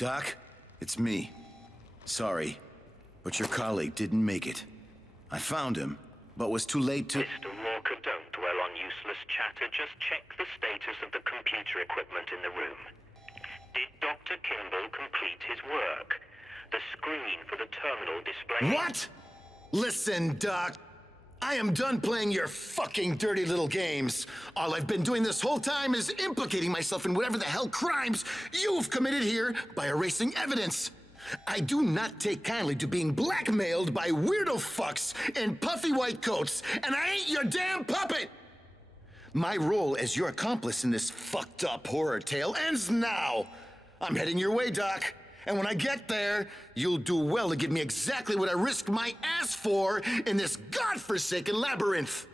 Doc, it's me. Sorry, but your colleague didn't make it. I found him, but was too late to— Mr. Walker, don't dwell on useless chatter. Just check the status of the computer equipment in the room. Did Dr. Kimball complete his work? The screen for the terminal display— What? Listen, Doc. I am done playing your fucking dirty little games. All I've been doing this whole time is implicating myself in whatever the hell crimes you've committed here by erasing evidence. I do not take kindly to being blackmailed by weirdo fucks in puffy white coats, and I ain't your damn puppet! My role as your accomplice in this fucked up horror tale ends now. I'm heading your way, Doc. And when I get there, you'll do well to give me exactly what I risked my ass for in this godforsaken labyrinth.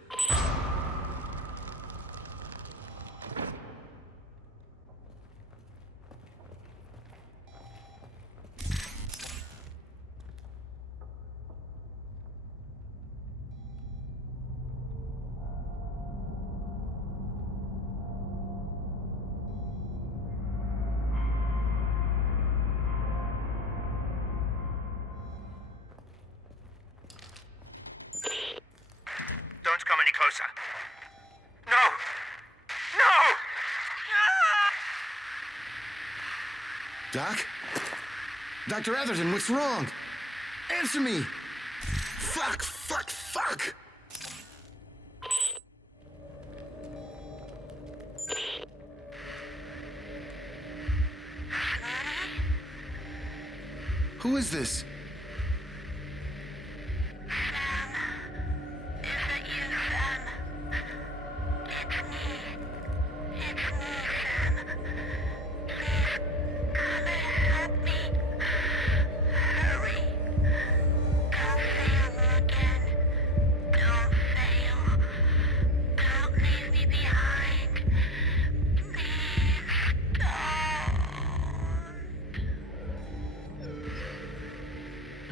No! No! Doc? Dr. Atherton, what's wrong? Answer me! Fuck, fuck, fuck! Who is this?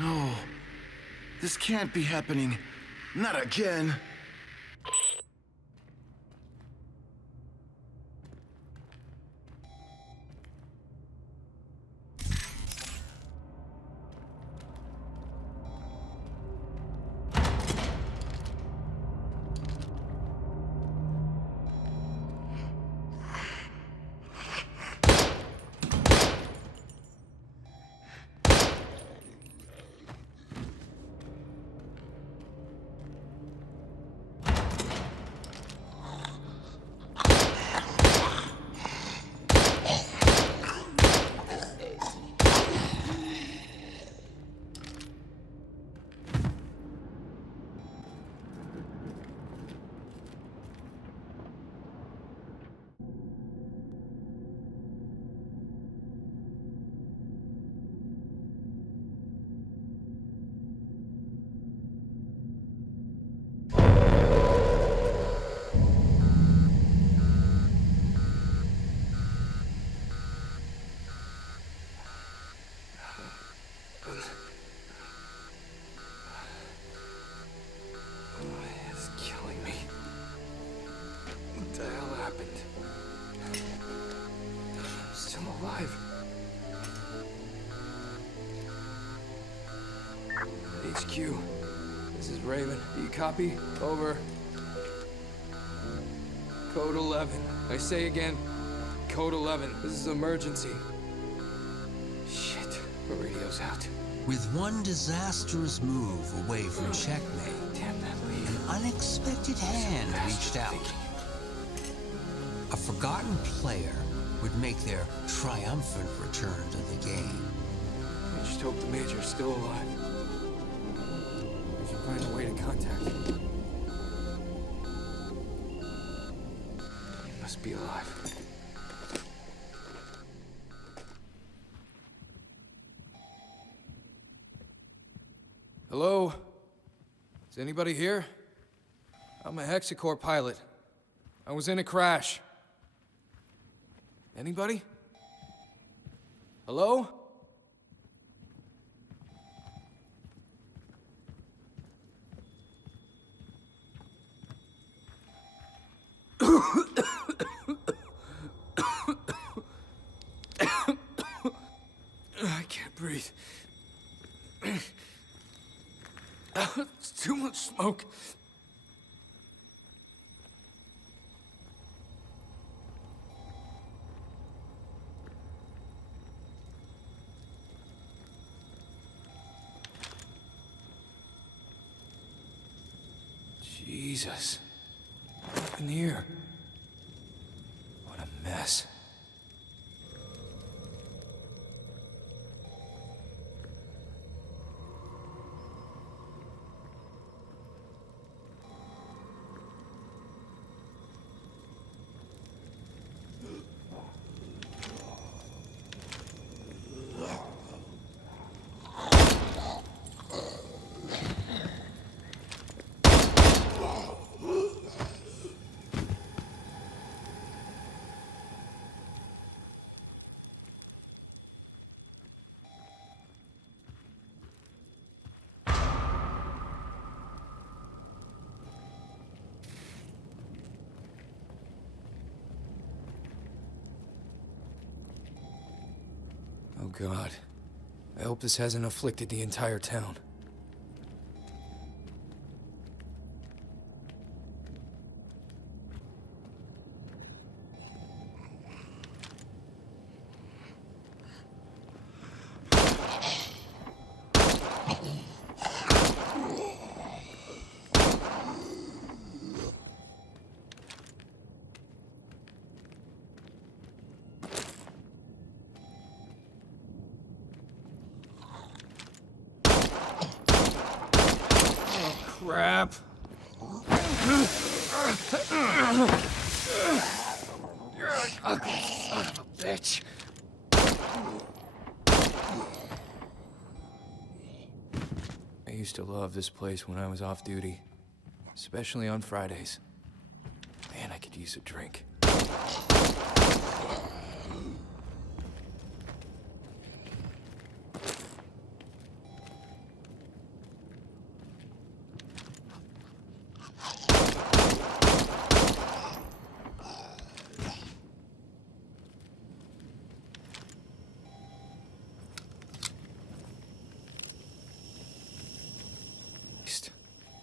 No. This can't be happening. Not again. HQ. This is Raven. Do you copy? Over. Code 11. I say again, Code 11. This is emergency. Shit, the radio's out. With one disastrous move away from checkmate, Damn that lead. an unexpected hand reached out. A forgotten player would make their triumphant return to the game. I just hope the Major's still alive. We should find a way to contact him. He must be alive. Hello? Is anybody here? I'm a Hexacore pilot. I was in a crash. Anybody? Hello? I can't breathe. It's too much smoke. Jesus. What happened here? What a mess. Oh God. I hope this hasn't afflicted the entire town. crap. Ugly son of a bitch. I used to love this place when I was off duty, especially on Fridays. Man, I could use a drink.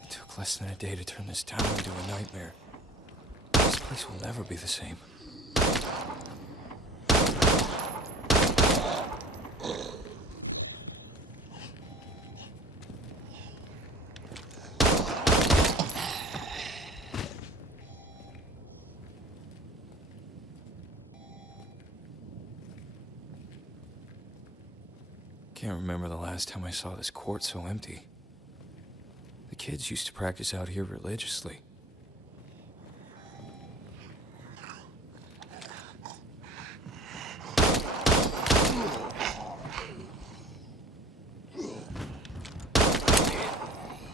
It took less than a day to turn this town into a nightmare. This place will never be the same. Can't remember the last time I saw this court so empty. The kids used to practice out here religiously.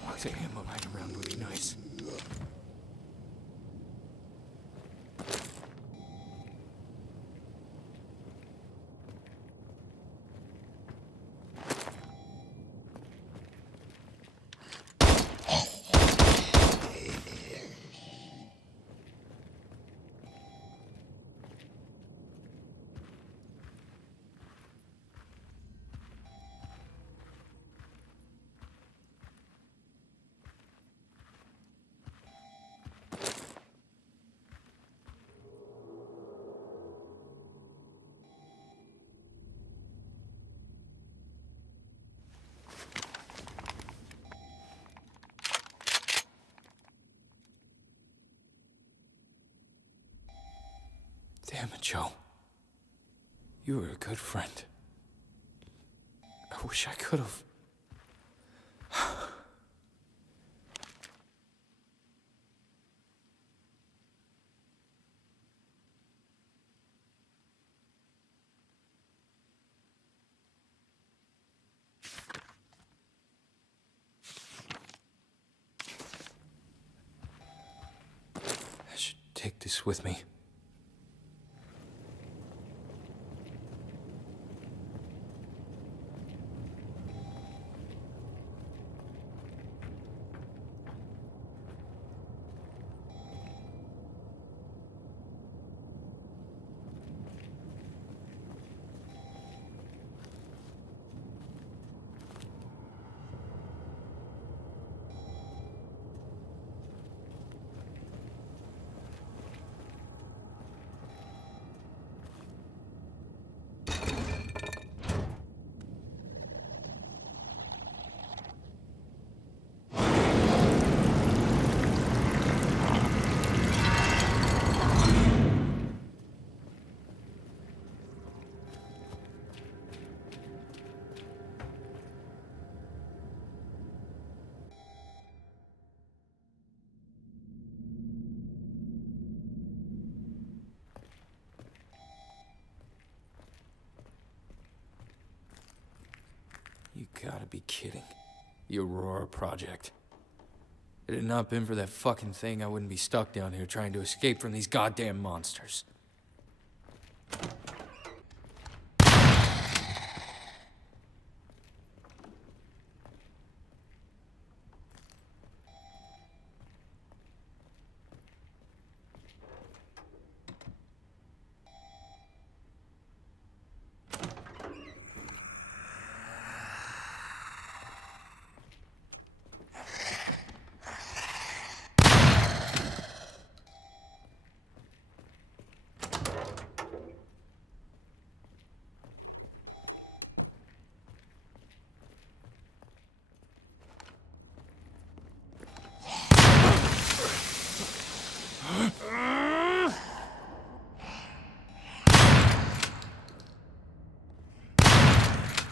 Lots of ammo lying around would be nice. Damn it, Joe. You were a good friend. I wish I could have. I should take this with me. You gotta be kidding. The Aurora Project. If it had not been for that fucking thing, I wouldn't be stuck down here trying to escape from these goddamn monsters.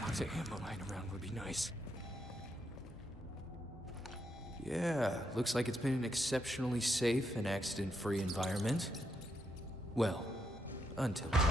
Lots of ammo lying around would be nice. Yeah, looks like it's been an exceptionally safe and accident-free environment. Well, until today.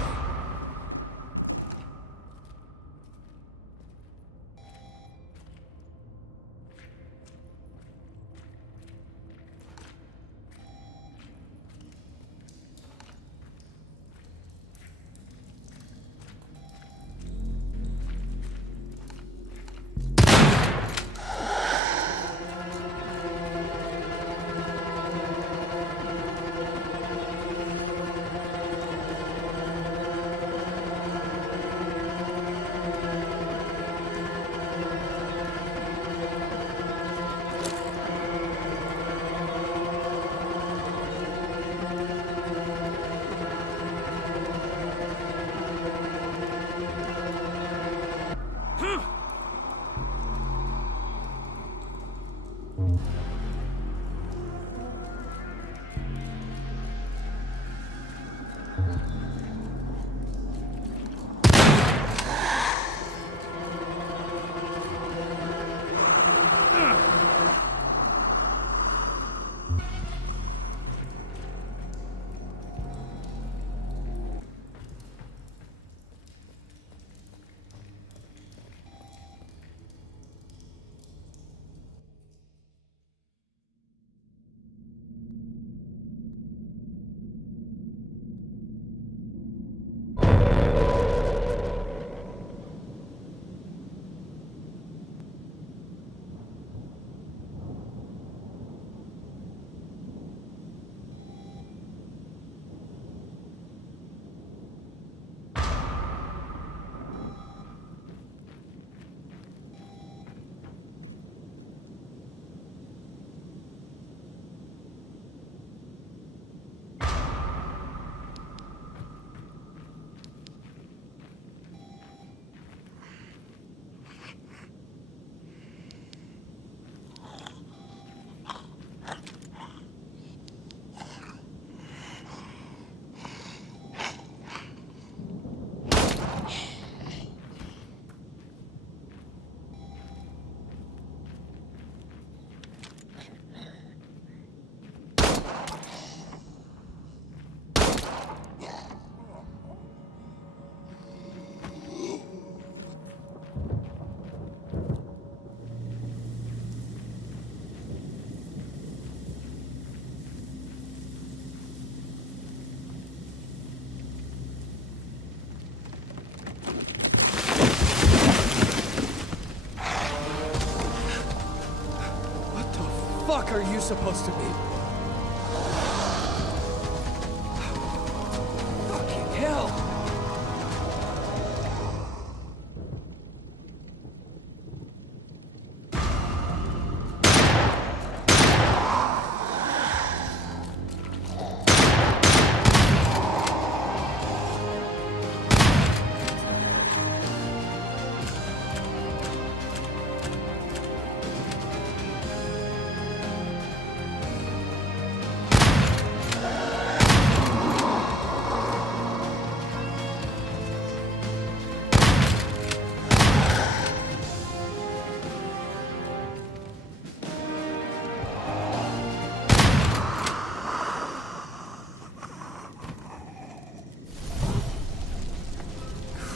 Fuck are you supposed to be? Fucking hell!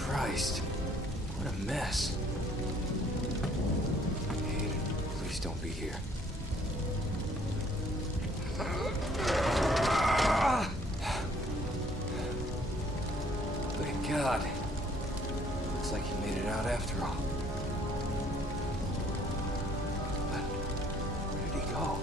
Christ, what a mess. Hayden, please don't be here. Thank God. Looks like he made it out after all. But where did he go?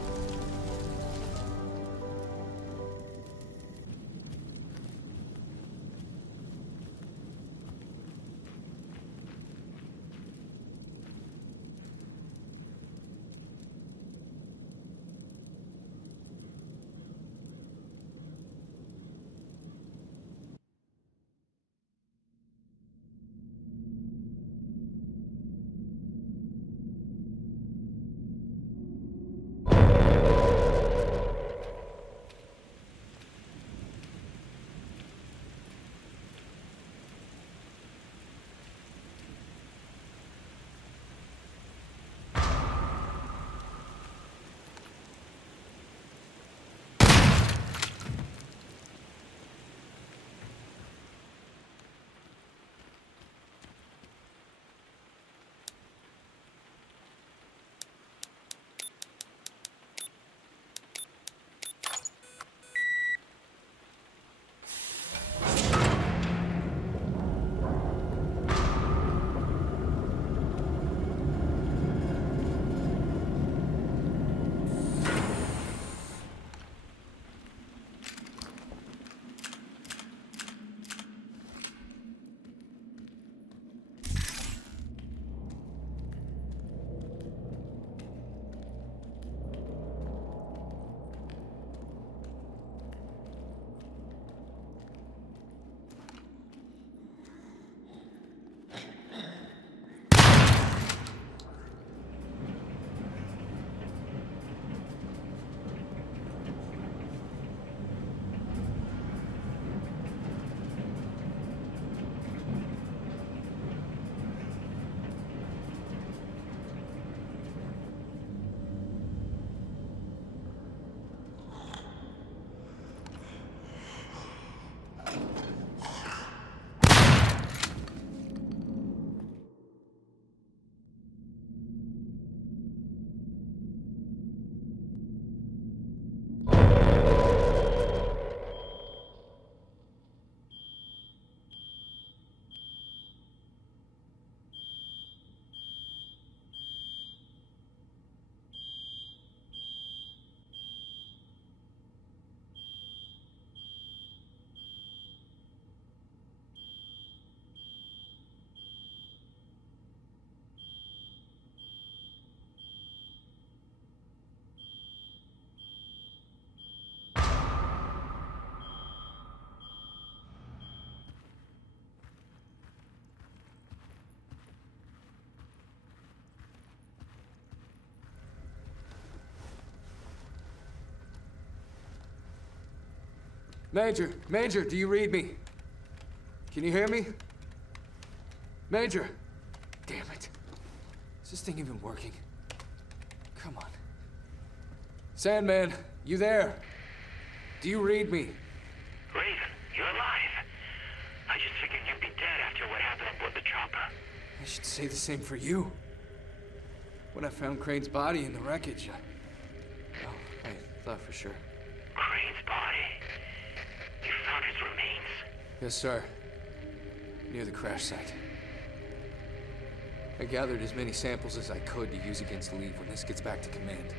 Major, do you read me? Can you hear me? Major! Damn it. Is this thing even working? Come on. Sandman, you there? Do you read me? Raven, you're alive. I just figured you'd be dead after what happened aboard the chopper. I should say the same for you. When I found Crane's body in the wreckage, I thought for sure. Crane's body? You found his remains? Yes, sir. Near the crash site. I gathered as many samples as I could to use against Leave when this gets back to command.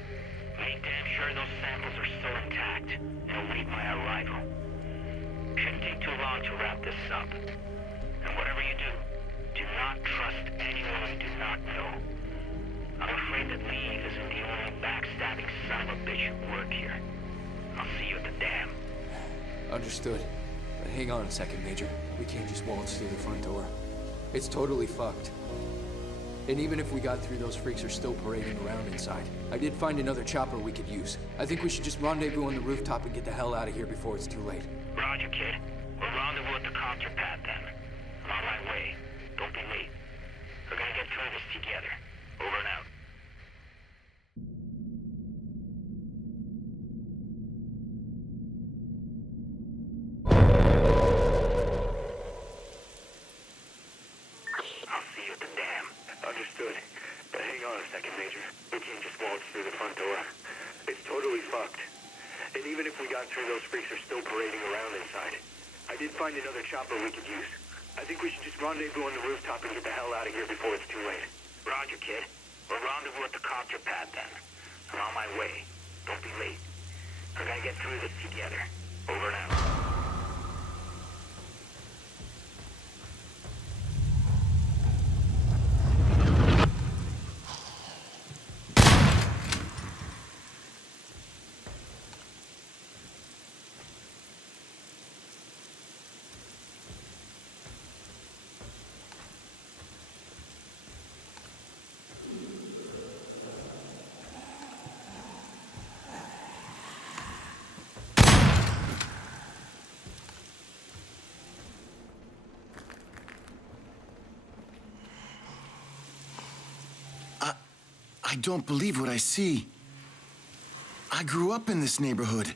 Make damn sure those samples are still intact and await my arrival. Shouldn't take too long to wrap this up. And whatever you do not trust anyone you do not know. I'm afraid that Leave isn't the only backstabbing son of a bitch who work here. I'll see you at the dam. Understood. But hang on a second, Major. We can't just waltz through the front door. It's totally fucked. And even if we got through, those freaks are still parading around inside. I did find another chopper we could use. I think we should just rendezvous on the rooftop and get the hell out of here before it's too late. Roger, kid. We'll rendezvous at the copter pad then. I'm on my way. Don't be late. We're gonna get through this together. Over and out. I'll see you at the dam. Understood. But hang on a second, Major. We can't just waltz through the front door. It's totally fucked. And even if we got through, those freaks are still parading around inside. I did find another chopper we could use. I think we should just rendezvous on the rooftop and get the hell out of here before it's too late. Roger, kid. We'll rendezvous at the copter pad then. I'm on my way. Don't be late. We're gonna get through this together. Over and out. I don't believe what I see. I grew up in this neighborhood.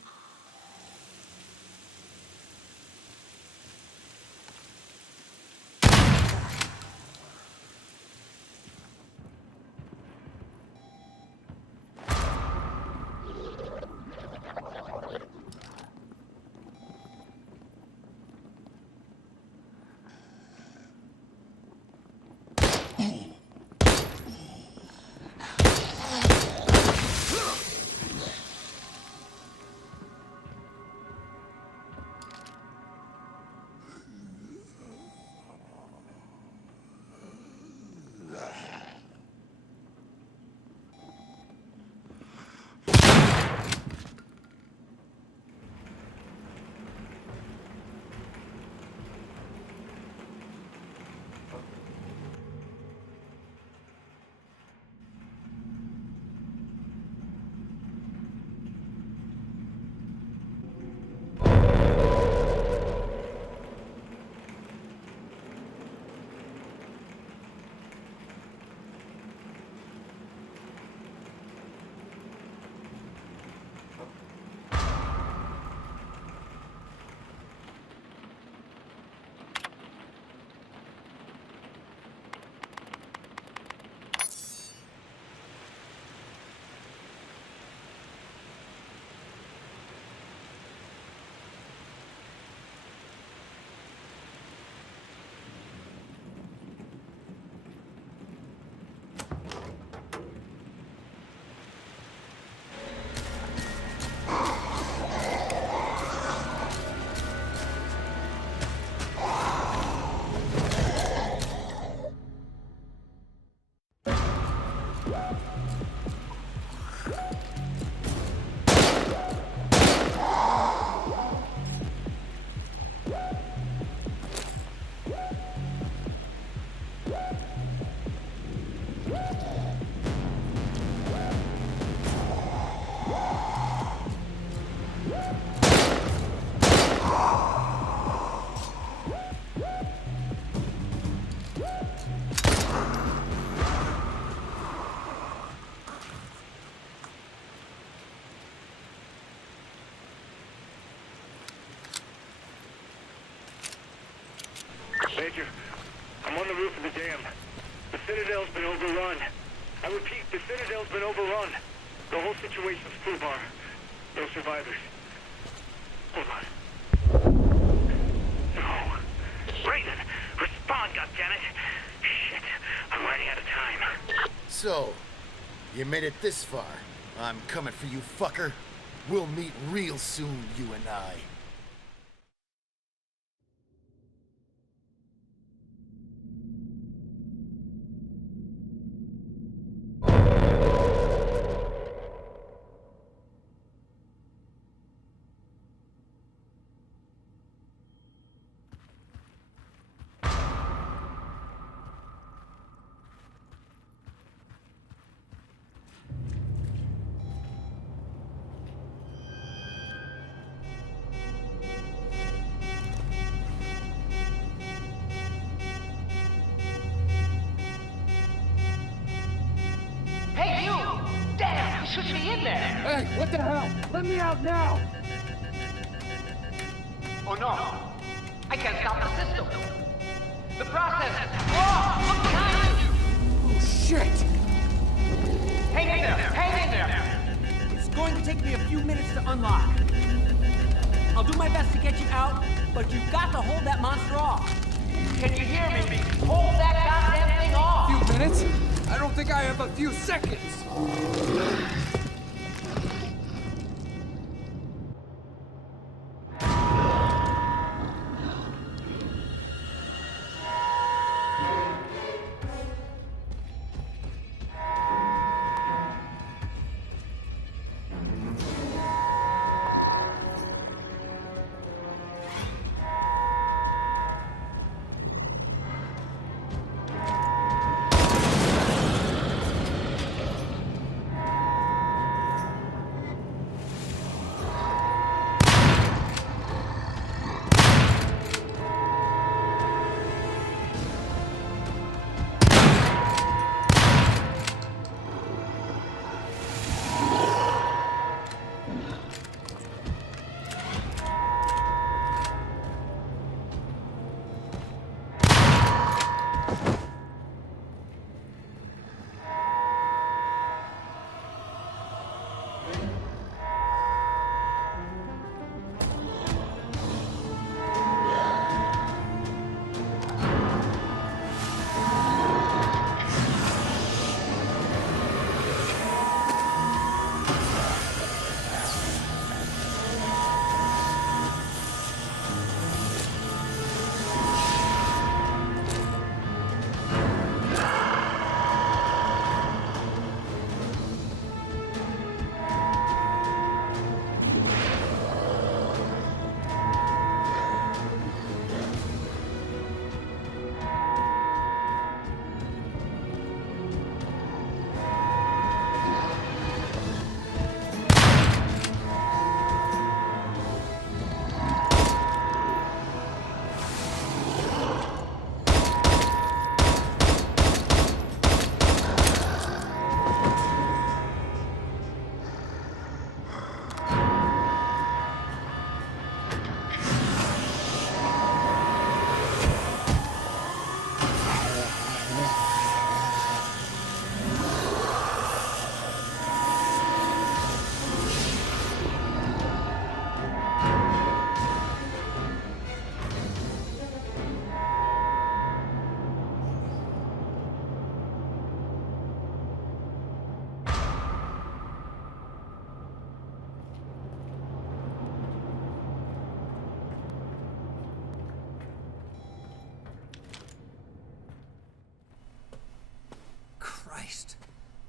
Major. I'm on the roof of the dam. The Citadel's been overrun. I repeat, the Citadel's been overrun. The whole situation's foobar. No survivors. Hold on. No. Brayden, respond, goddammit! Shit, I'm running out of time. So, you made it this far. I'm coming for you, fucker. We'll meet real soon, you and I. Hey, you! Damn, you should be in there! Hey, what the hell? Let me out now! Oh no! I can't stop the system! The process! Oh, look behind you! Oh, shit! Hang in there! Hang in there! It's going to take me a few minutes to unlock. I'll do my best to get you out, but you've got to hold that monster off. Can you hear me? Hold that goddamn thing off! A few minutes? I don't think I have a few seconds!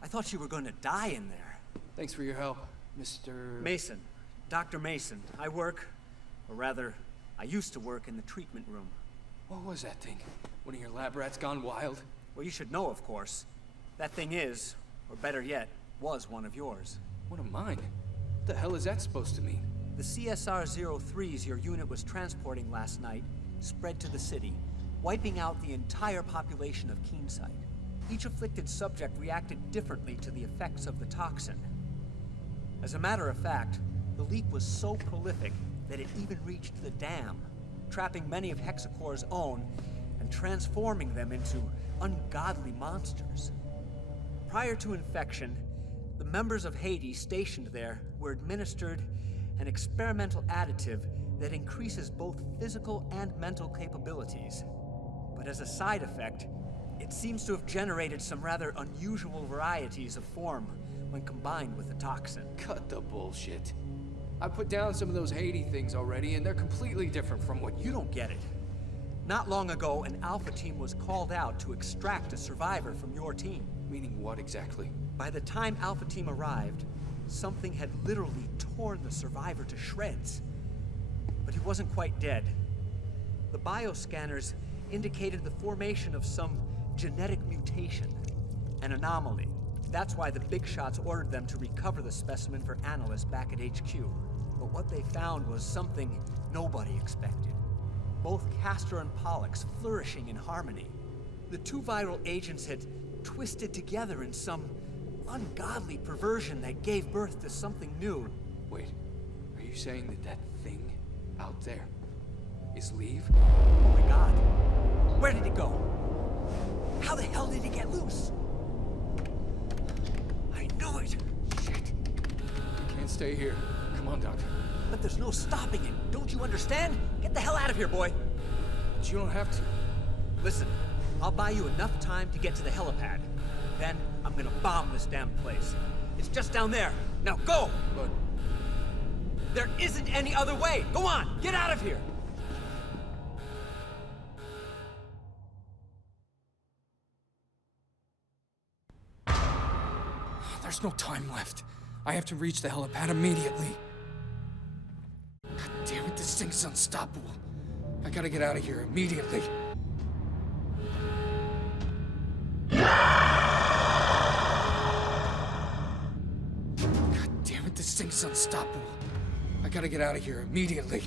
I thought you were going to die in there. Thanks for your help, Mr. Mason. Dr. Mason. I work, or rather, I used to work in the treatment room. What was that thing? One of your lab rats gone wild? Well, you should know, of course. That thing is, or better yet, was one of yours. One of mine? What the hell is that supposed to mean? The CSR-03s your unit was transporting last night spread to the city, wiping out the entire population of Keenside. Each afflicted subject reacted differently to the effects of the toxin. As a matter of fact, the leak was so prolific that it even reached the dam, trapping many of Hexacore's own, and transforming them into ungodly monsters. Prior to infection, the members of Hades stationed there were administered an experimental additive that increases both physical and mental capabilities. But as a side effect, it seems to have generated some rather unusual varieties of form when combined with the toxin. Cut the bullshit. I put down some of those Hades things already, and they're completely different from what You don't get it. Not long ago, an Alpha team was called out to extract a survivor from your team. Meaning what exactly? By the time Alpha team arrived, something had literally torn the survivor to shreds. But he wasn't quite dead. The bioscanners indicated the formation of some genetic mutation, an anomaly. That's why the big shots ordered them to recover the specimen for analysts back at HQ. But what they found was something nobody expected. Both Castor and Pollux flourishing in harmony. The two viral agents had twisted together in some ungodly perversion that gave birth to something new. Wait, are you saying that that thing out there is Leave? Oh my god. Where did it go? How the hell did it get loose? I knew it! Shit. Can't stay here. Come on, Doctor. But there's no stopping it. Don't you understand? Get the hell out of here, boy. But you don't have to. Listen, I'll buy you enough time to get to the helipad. Then I'm gonna bomb this damn place. It's just down there. Now go! But there isn't any other way. Go on, get out of here. there's no time left. I have to reach the helipad immediately. God damn it, this thing's unstoppable. I gotta get out of here immediately. God damn it, this thing's unstoppable. I gotta get out of here immediately.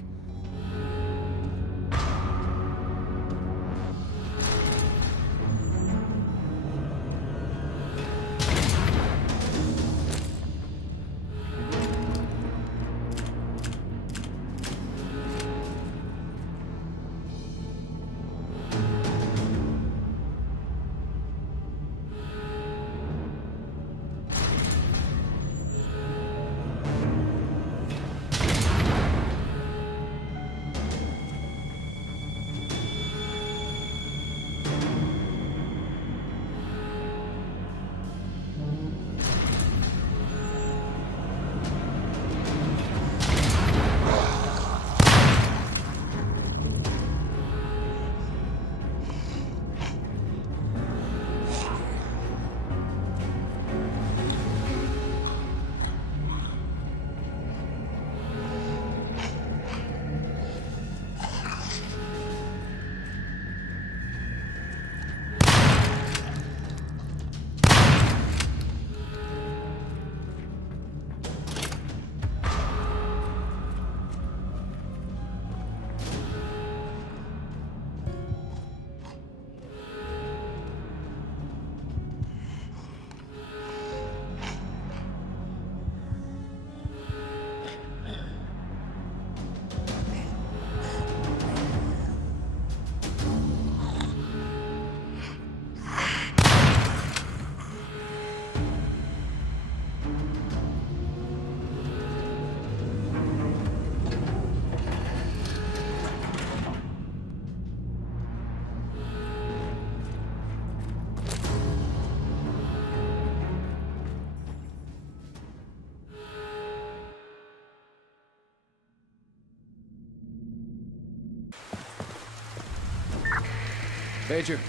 Major,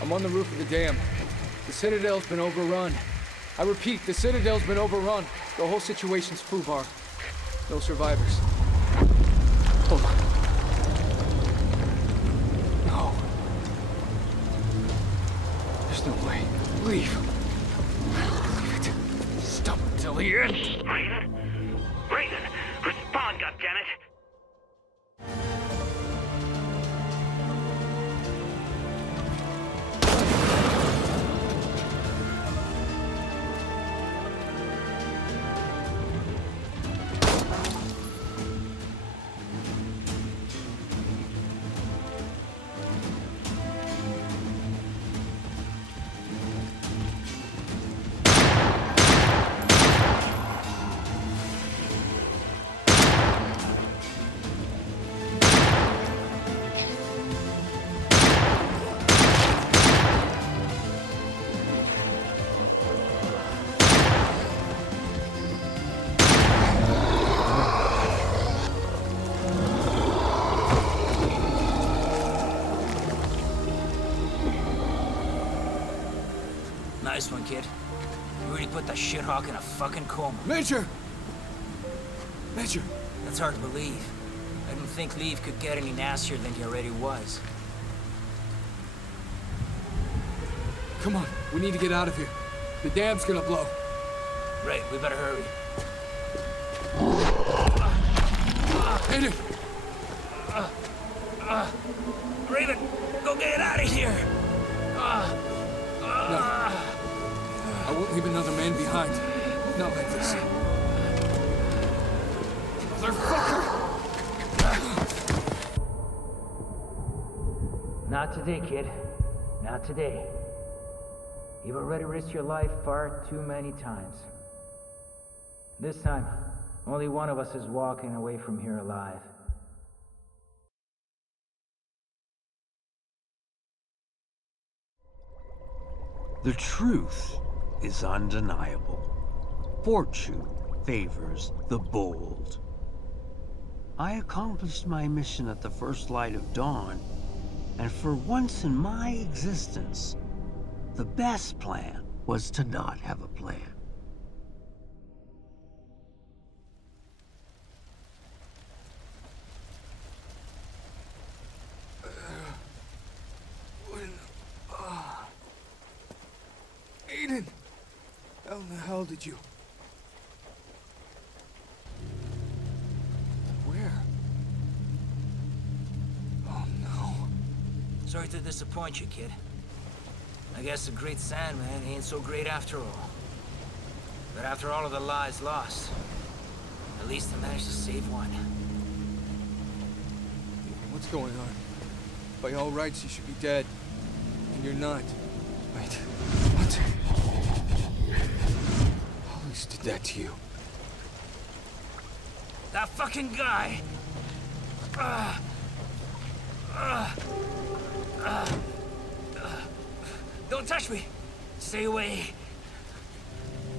I'm on the roof of the dam. The Citadel's been overrun. I repeat, the Citadel's been overrun. The whole situation's foobar. No survivors. Hold on. No. There's no way. Leave. Leave it. Stop until the end. Raiden? Raiden! Respond, goddammit! Nice one, kid. You really put that shithawk in a fucking coma. Major! Major! That's hard to believe. I didn't think Leave could get any nastier than he already was. Come on, we need to get out of here. The dam's gonna blow. Right, we better hurry. Hit it! Raven, go get it out of here! No. I won't leave another man behind. Not like this. Motherfucker! Not today, kid. Not today. You've already risked your life far too many times. This time, only one of us is walking away from here alive. The truth is undeniable. Fortune favors the bold. I accomplished my mission at the first light of dawn, and for once in my existence, the best plan was to not have a plan. Aiden! How in the hell did you... Where? Oh no. Sorry to disappoint you, kid. I guess the great Sandman ain't so great after all. But after all of the lives lost, at least I managed to save one. What's going on? By all rights, you should be dead. And you're not. Wait. What? Hollis did that to you. That fucking guy! Don't touch me! Stay away!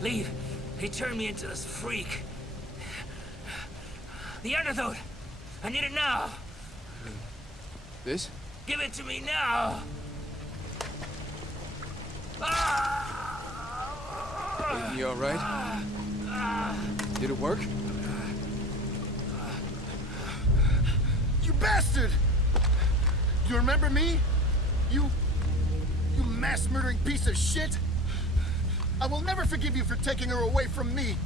Leave! He turned me into this freak. The antidote! I need it now! This? Give it to me now! You alright? Did it work? You bastard! You remember me? You mass-murdering piece of shit? I will never forgive you for taking her away from me.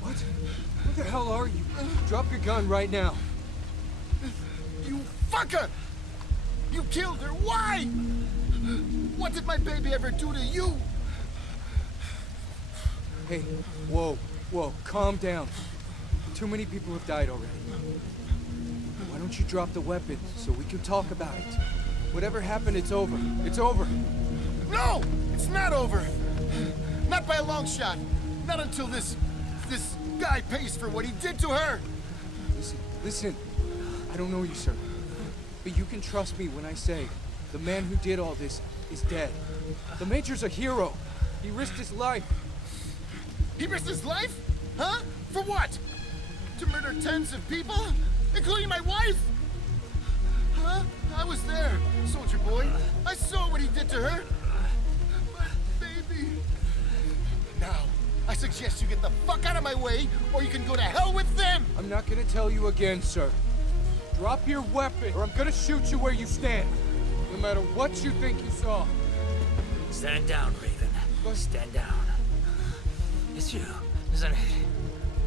What? Who the hell are you? Drop your gun right now. You fucker! You killed her. Why? What did my baby ever do to you? Hey, whoa, calm down. Too many people have died already. Why don't you drop the weapon so we can talk about it? Whatever happened, it's over. It's over. No! It's not over! Not by a long shot. Not until this guy pays for what he did to her! Listen. I don't know you, sir. But you can trust me when I say the man who did all this is dead. The Major's a hero. He risked his life. He risked his life? Huh? For what? To murder tens of people? Including my wife? Huh? I was there, soldier boy. I saw what he did to her. My baby. Now, I suggest you get the fuck out of my way, or you can go to hell with them! I'm not gonna tell you again, sir. Drop your weapon, or I'm gonna shoot you where you stand. No matter what you think you saw. Stand down, Raven. Stand down. It's you, isn't it?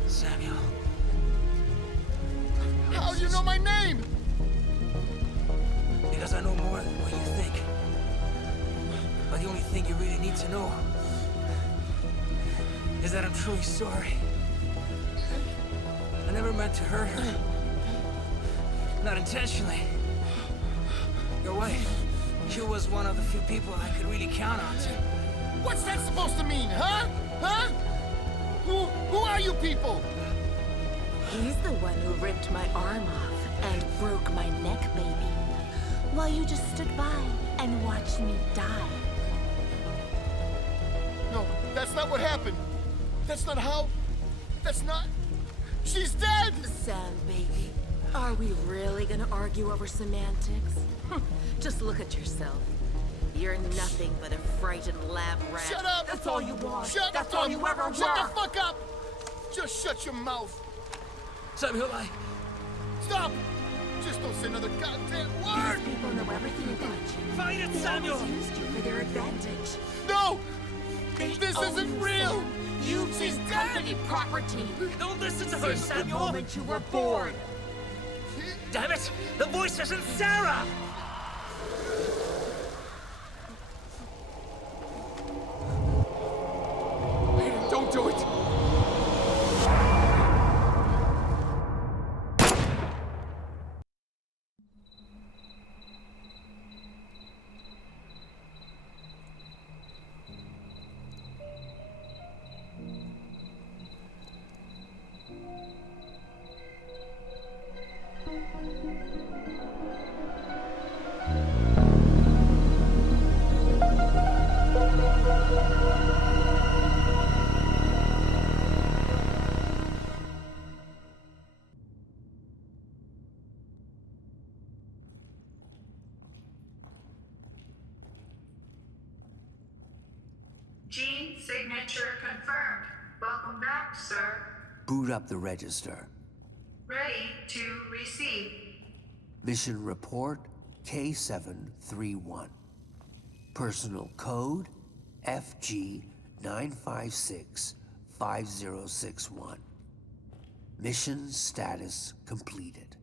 Samuel. How do you know my name? Because I know more than what you think. But the only thing you really need to know is that I'm truly sorry. I never meant to hurt her. Not intentionally. Your wife, she was one of the few people I could really count on to. What's that supposed to mean, huh? Huh? Who are you people? He's the one who ripped my arm off and broke my neck, baby. While you just stood by and watched me die. No, that's not what happened. That's not how... That's not... She's dead! Sam, baby. Are we really gonna argue over semantics? Just look at yourself. You're nothing but a frightened lab rat. Shut up! That's all you want. That's all you ever were! Shut the fuck up! Just shut your mouth! Samuel, Stop! Just don't say another goddamn word! These people know everything about you. Fight it, They Samuel! always used you for their advantage. No! They This own isn't you, real! Sam. You've She's been dead! company property. Don't listen to her, Since the Samuel! moment you were born. Damn it! The voice isn't Sarah! Don't do it! Gene signature confirmed. Welcome back, sir. Boot up the register. Ready to receive. Mission report K731. Personal code FG9565061. Mission status completed.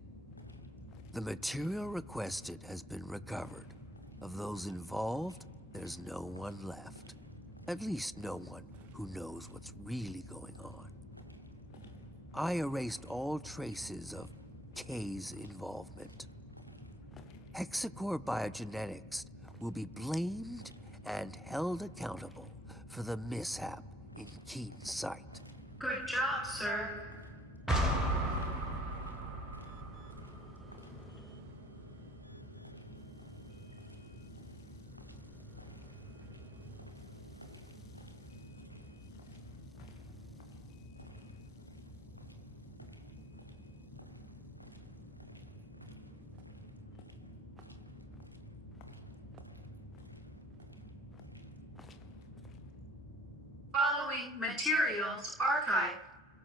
The material requested has been recovered. Of those involved, there's no one left. At least no one who knows what's really going on. I erased all traces of K's involvement. Hexacore Biogenetics will be blamed and held accountable for the mishap in Keen's site. Good job, sir. Following materials archive.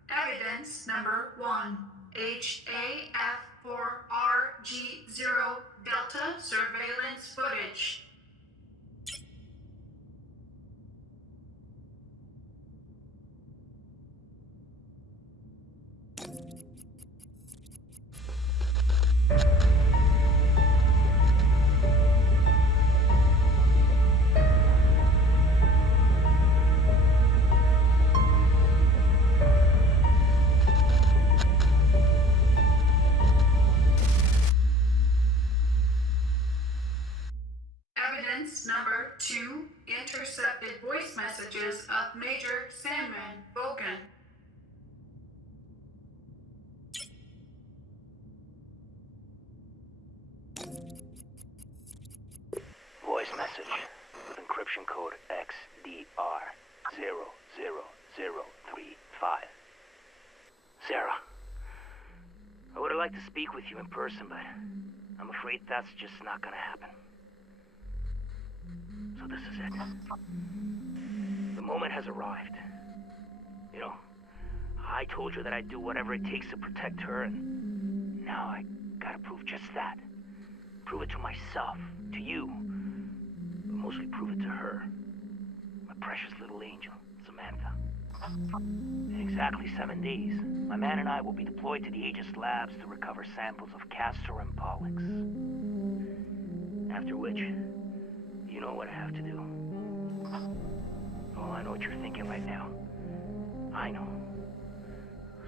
Evidence number 1. HAF4RG0 Delta surveillance footage. Evidence number 2. Intercepted voice messages of Major Sandman Bogan. Voice message with encryption code XDR00035. Sarah, I would have liked to speak with you in person, but I'm afraid that's just not gonna happen. So this is it. The moment has arrived. You know, I told you that I'd do whatever it takes to protect her, and now I gotta prove just that. Prove it to myself, to you, but mostly prove it to her. My precious little angel, Samantha. In exactly 7 days, my man and I will be deployed to the Aegis labs to recover samples of Castor and Pollux. After which, you know what I have to do. Oh, I know what you're thinking right now. I know.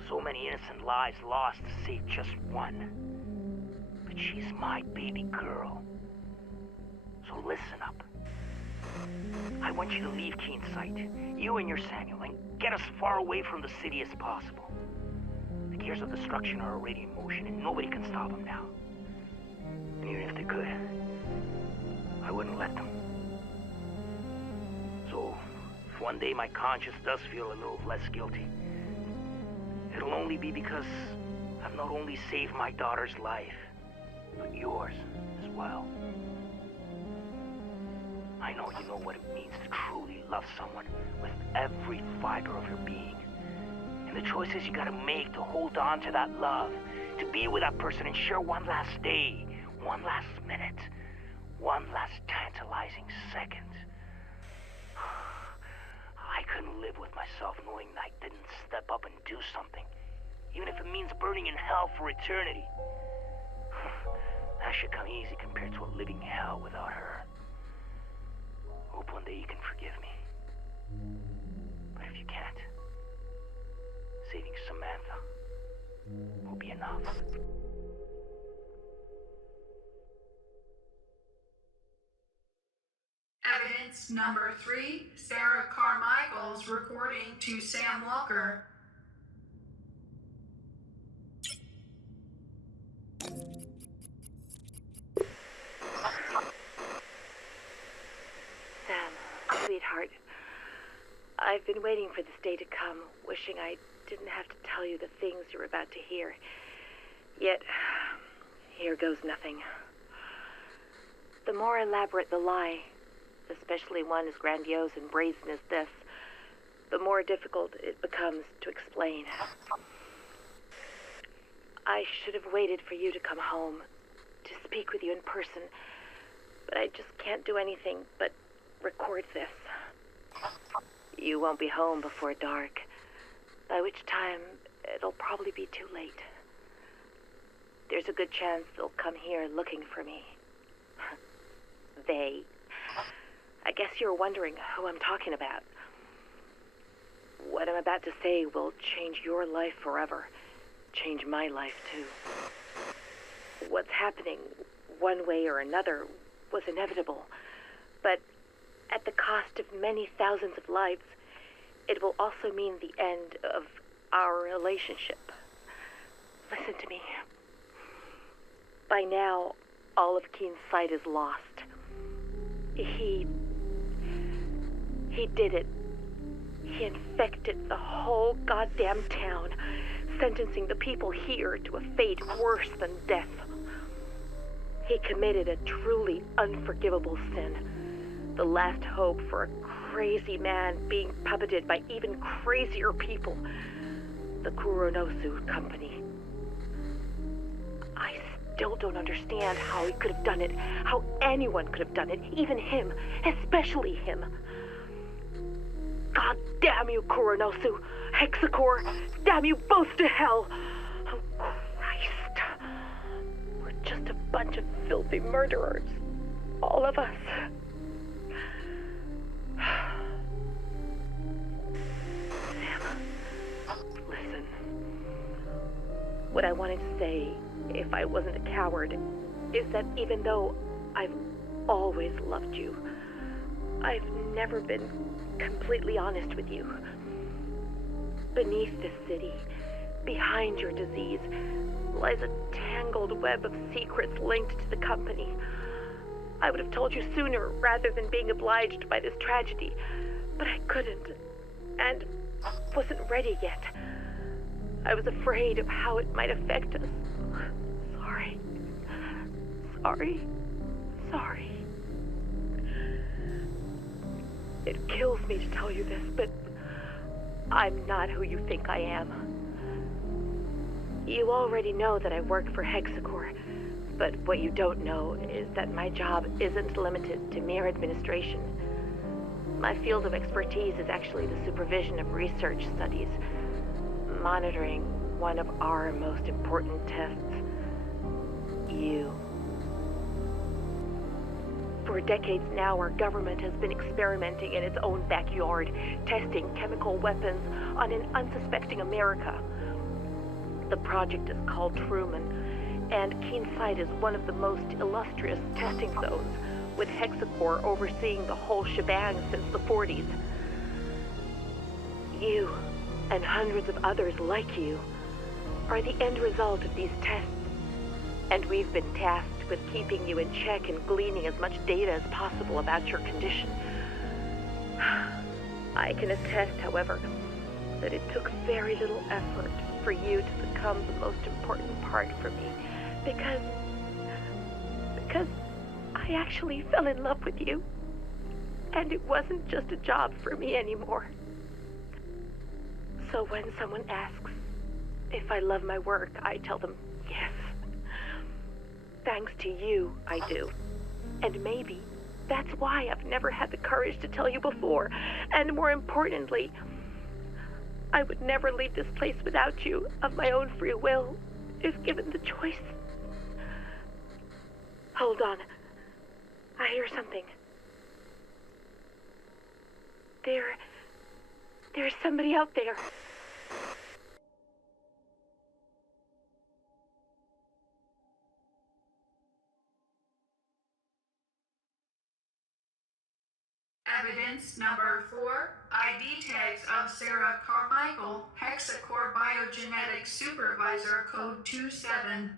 So many innocent lives lost to save just one. But she's my baby girl. So listen up. I want you to leave Keen's site, you and your Samuel, and get as far away from the city as possible. The gears of destruction are already in motion, and nobody can stop them now. And even if they could, I wouldn't let them. So, if one day my conscience does feel a little less guilty, it'll only be because I've not only saved my daughter's life, but yours as well. I know you know what it means to truly love someone with every fiber of your being. And the choices you gotta make to hold on to that love, to be with that person and share one last day, one last minute, one last tantalizing second. I couldn't live with myself knowing I didn't step up and do something, even if it means burning in hell for eternity. That should come easy compared to a living hell without her. Hope one day you can forgive me. But if you can't, saving Samantha will be enough. Evidence number 3, Sarah Carmichael's recording to Sam Walker. Sam, sweetheart, I've been waiting for this day to come, wishing I didn't have to tell you the things you're about to hear. Yet, here goes nothing. The more elaborate the lie, especially one as grandiose and brazen as this, the more difficult it becomes to explain. I should have waited for you to come home, to speak with you in person, but I just can't do anything but record this. You won't be home before dark, by which time it'll probably be too late. There's a good chance they'll come here looking for me. They. I guess you're wondering who I'm talking about. What I'm about to say will change your life forever. Change my life, too. What's happening, one way or another, was inevitable. But at the cost of many thousands of lives, it will also mean the end of our relationship. Listen to me. By now, all of Keen's sight is lost. He did it. He infected the whole goddamn town, sentencing the people here to a fate worse than death. He committed a truly unforgivable sin, the last hope for a crazy man being puppeted by even crazier people, the Kuronosu Company. I still don't understand how he could have done it, how anyone could have done it, even him, especially him. God damn you, Kuronosu, Hexacore, damn you both to hell. Oh, Christ. We're just a bunch of filthy murderers, all of us. Sam, listen. What I wanted to say, if I wasn't a coward, is that even though I've always loved you, I've never been completely honest with you. Beneath this city, behind your disease, lies a tangled web of secrets linked to the company. I would have told you sooner rather than being obliged by this tragedy, but I couldn't, and wasn't ready yet. I was afraid of how it might affect us. Sorry. It kills me to tell you this, but I'm not who you think I am. You already know that I work for Hexacore, but what you don't know is that my job isn't limited to mere administration. My field of expertise is actually the supervision of research studies, monitoring one of our most important tests, you. For decades now, our government has been experimenting in its own backyard, testing chemical weapons on an unsuspecting America. The project is called Truman, and Keen Sight is one of the most illustrious testing zones, with Hexacore overseeing the whole shebang since the 40s. You, and hundreds of others like you, are the end result of these tests, and we've been tasked with keeping you in check and gleaning as much data as possible about your condition. I can attest, however, that it took very little effort for you to become the most important part for me, because I actually fell in love with you. And it wasn't just a job for me anymore. So when someone asks if I love my work, I tell them yes. Thanks to you, I do. And maybe that's why I've never had the courage to tell you before. And more importantly, I would never leave this place without you of my own free will, if given the choice. Hold on. I hear something. There's somebody out there. Evidence number 4, ID tags of Sarah Carmichael, Hexacore Biogenetics Supervisor Code 27.